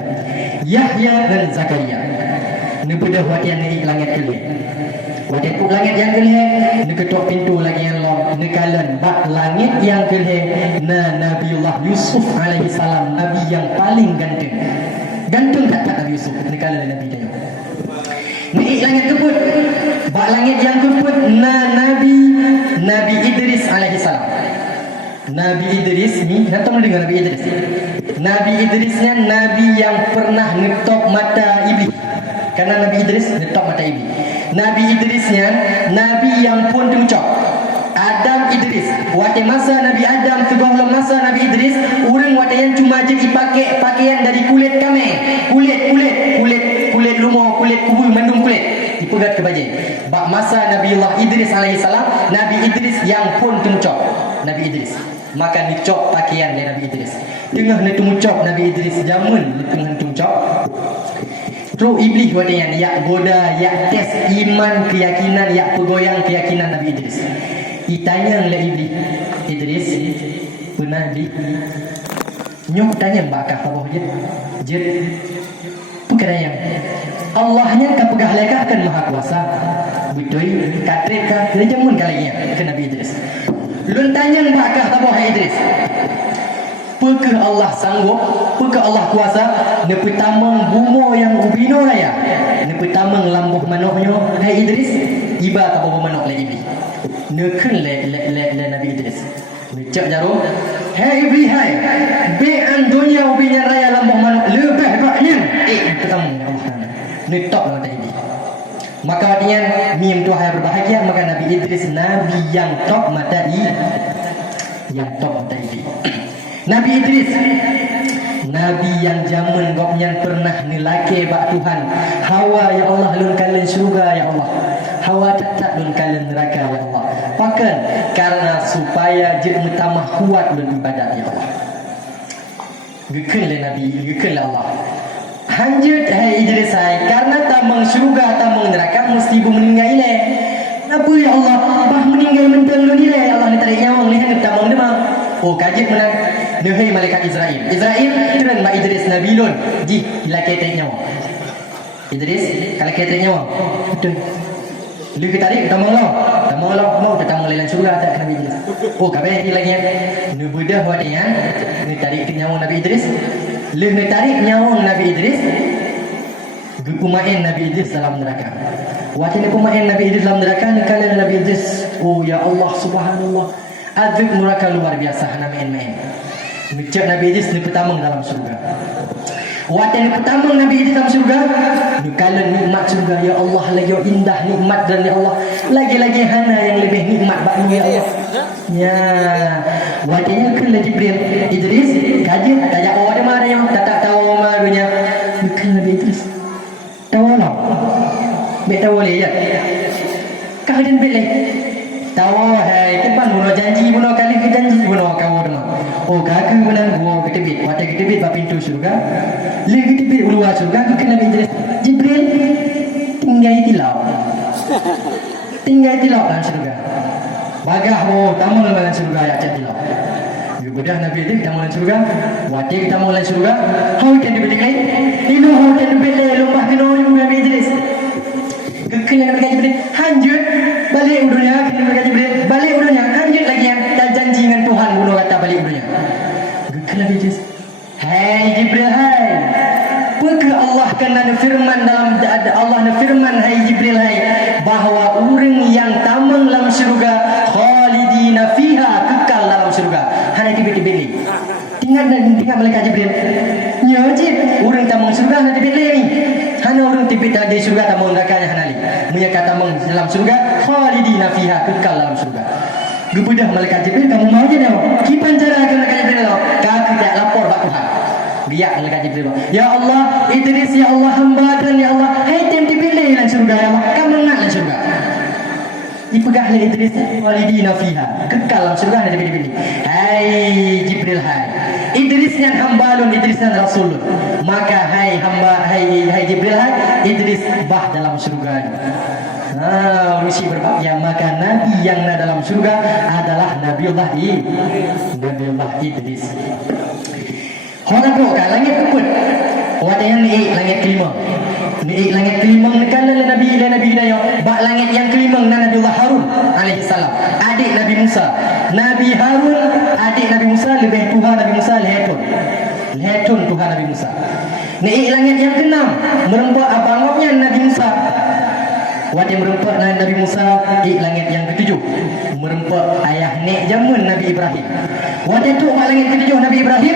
Yahya dan Zakaria. Ini bedah waktu yang naik langit kelih. Waktu itu langit yang kelih, ini ketuk pintu lagi yang long. Ini kalan bak langit yang kelih. Nabiullah Yusuf alaihissalam, Nabi yang paling ganteng. Ganteng tak Nabi Yusuf. Ini kalan Nabi dia. Naik langit kebut. Bak langit yang kebut, Nabi Idris alaihissalam. Nabi Idris ni, nak tahu dengar Nabi Idris? Nabi Idrisnya Nabi yang pernah ngetok mata iblis. Karena Nabi Idris ngetok mata iblis. Nabi Idrisnya Nabi yang pun terucap. Adam Idris. Waktu masa Nabi Adam sebelum masa Nabi Idris, orang waktu yang cuma jadi pakai pakaian dari kulit kami, kulit lumah, kulit kubu, mendung kulit. Dipegat ke baju. Bak masa Nabiullah Idris alaihissalam, Nabi Idris yang pun terucap. Nabi Idris. Maka dicop pakaian dari Nabi Idris. Tengah ni terucap Nabi Idris jamun tengah terucap. Terus iblis wadanya yak goda, yak tes iman keyakinan, yak pegoyang keyakinan Nabi Idris. Ditanya oleh Iblis, Idris, pernah di nyok tanya bakah apa je? Je bukan yang Allahnya ka pegah lekah kan maha kuasa. Betul, katrip ka lejamun kalinya ke Nabi Idris. Lun tanya bakah apa Idris? Pekah Allah sanggup, pekah Allah kuasa, nepi tamang bumo yang ubino raya, nepi tamang lambuh manoknya, hai Idris, iba tak apa manok le Iblis. Nekun le Nabi Idris. Necak jarum, hai Iblis hai, be'an dunia ubinya raya lambuh manok lebih baknya. Ketemu Allah. Netok mata Iblis. Maka artinya mim tu hai berbahagia, maka Nabi Idris nabi yang top mata yang top mata Iblis. Nabi Idris Nabi yang zaman gopnya pernah nilake bak Tuhan. Hawa ya Allah lun kalian syurga ya Allah. Hawa tak lun kalian neraka ya Allah. Pakan karena supaya je mutamah kuat lun ibadat ya Allah. Gekun le Nabi, gekun le Allah. Hanjut hai Idris hai karena tamang syurga tamang neraka mesti meninggal le. Napa ya Allah bah meninggal mentang lun ile Allah ni tarik nyawa ni hang tamang demang. Oh kajit menang Nuhai malaikat Israel. Israel turun mak Idris Nabi Lun. Ji, ila ketek nyawa. Idris, kalau ketek nyawa. Betul. Lu kita tarik, tamang lo. Tamang lo, mau tamang lelan surga tak Nabi Idris. Oh, kabeh lagi. Nu budah wadanya, nu tarik nyawa Nabi Idris. Lu nu tarik nyawa Nabi Idris. Gupumain Nabi Idris dalam neraka. Waktu pemain Nabi Idris dalam neraka, kalian Nabi Idris. Oh ya Allah subhanallah. Azab neraka luar biasa hana main-main. Mecak Nabi Idris ni pertama dalam surga. Waktu ni pertama Nabi Idris dalam surga, ni kalau nikmat surga ya Allah lagi indah nikmat dan ya Allah lagi-lagi hana yang lebih nikmat bakmu ya Allah. Ya, waktunya kan Jibril Idris kaji tanya awak ada mana yang tak tahu marunya. Bukan Nabi Idris. Tahu lah. Bet tahu le ya. Kahden bet le. Tahu hai tempat bunuh janji bunuh kali ke janji bunuh kau demang. Oh kakak bulan gua ketebit, waktu ketebit bab pintu surga. Le ketebit luar surga ke Nabi Idris. Jibril tinggal tilau. Tinggal tilau dalam surga. Bagah oh tamu dalam surga ya tilau. Budak Nabi Idris tamu dalam surga. Waktu kita tamu dalam surga, how can you believe? Ini how can you believe lomba kena Nabi Idris. Kekenya Nabi Jibril hanjut balik udunya kena Nabi Jibril balik udunya hanjut lagi yang dah janji dengan Tuhan bunuh kata balik udunya kekenya Nabi Idris hai Jibril hai apakah Allah kena firman dalam Allah firman hai Jibril hai bahawa orang yang tamang dalam syurga khalidina fiha kekal dalam syurga hanya tiba-tiba tinggal malaikat Jibril nyajib orang tamang syurga nanti bila ni hanya orang tiba-tiba di syurga tamang nerakanya hanali menyatakan tamang dalam syurga khalidina fiha kekal dalam syurga. Gebedah malaikat Jibril kamu mau je tengok kipan cara ke malaikat Jibril kaki tak lapor bak Tuhan biak malaikat Jibril ya Allah Idris ya Allah hamba dan ya Allah hai tem dipilih dalam syurga ya Allah kamu nak dalam syurga dipegang oleh Idris khalidina fiha kekal dalam syurga nanti dipilih hai Jibril hai Idris yang hamba lun Idris yang rasul lun maka hai hamba hai Jibril hai Idris bah dalam syurga misi berbakti maka Nabi yang dalam syurga adalah Nabiullah Idris. Orang tu kan langit keput. Waktu ni langit kelima. Ni langit kelima kan Nabi Hidayah. Bak langit yang kelima Nabiullah Harun alaihissalam. Adik Nabi Musa. Nabi Harun adik Nabi Musa lebih Tuhan Nabi Musa Lehetun Tuhan Nabi Musa. Ni langit yang keenam merempak abangnya Nabi Musa. Waktu merempak Nabi Musa di langit yang ketujuh merempak ayah nek jamun Nabi Ibrahim. Waktu tu langit ketujuh Nabi Ibrahim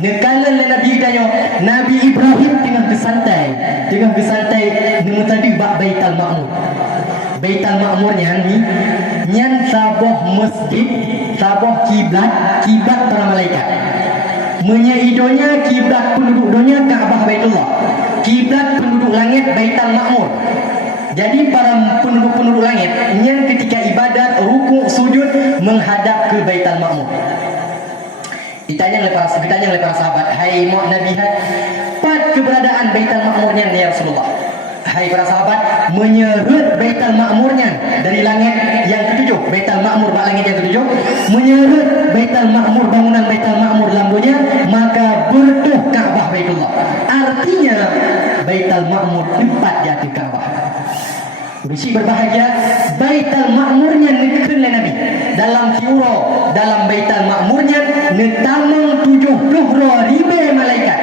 nekalan Nabi Hidayah Nabi Ibrahim tengah bersantai nemu tadi bak Baitul Ma'mur. Baitul Ma'murnya ni nyan sabah masjid sabah kiblat para malaikat. Menyaidonya kiblat penduduk dunia Kaabah Baitullah. Kiblat penduduk langit Baitul Ma'mur. Jadi para penduduk langit yang ketika ibadat rukuk sujud menghadap ke Baitul Ma'mur. Ditanya oleh para sahabat, hai Nabi, pat keberadaan Baitul Ma'murnya ya Rasulullah. hai para sahabat, menyerut Baitul Ma'murnya dari langit yang ketujuh. Baitul Ma'mur langit yang ketujuh, menyerut Baitul Ma'mur, bangunan Baitul Ma'mur lambunya, maka bertuh Ka'bah Baitullah. Artinya Baitul Ma'mur tempat jatuh Ka'bah. Bisi berbahagia Baitul Ma'murnya nikun le Nabi. Dalam kiuro, dalam Baitul Ma'murnya netamang 70,000 malaikat.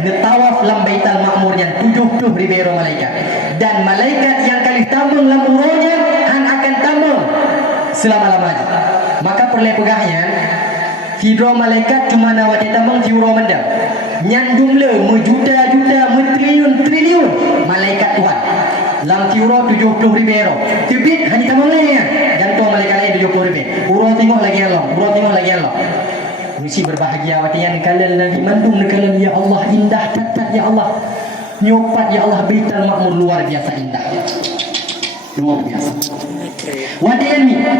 Netawaf lam Baitul Ma'murnya 70,000 malaikat. Dan malaikat yang kali tamang lam uronya akan tamang selama-lamanya. Maka perle pegahnya hidro malaikat cuma nawati tamang kiuro mendam. Nyandung le menjuta-juta, triliun malaikat Tuhan. Lam kiuro 70,000. Tibit hanya tamang le ya. Gantung malaikat lain 70,000. Uro tengok lagi Allah, uro tengok lagi Allah. Mesti berbahagia watian kalian lagi mandung kalian, ya Allah indah tatat ya Allah. Nyopat ya Allah Baitul Ma'mur luar biasa indah. Luar biasa. Watian ni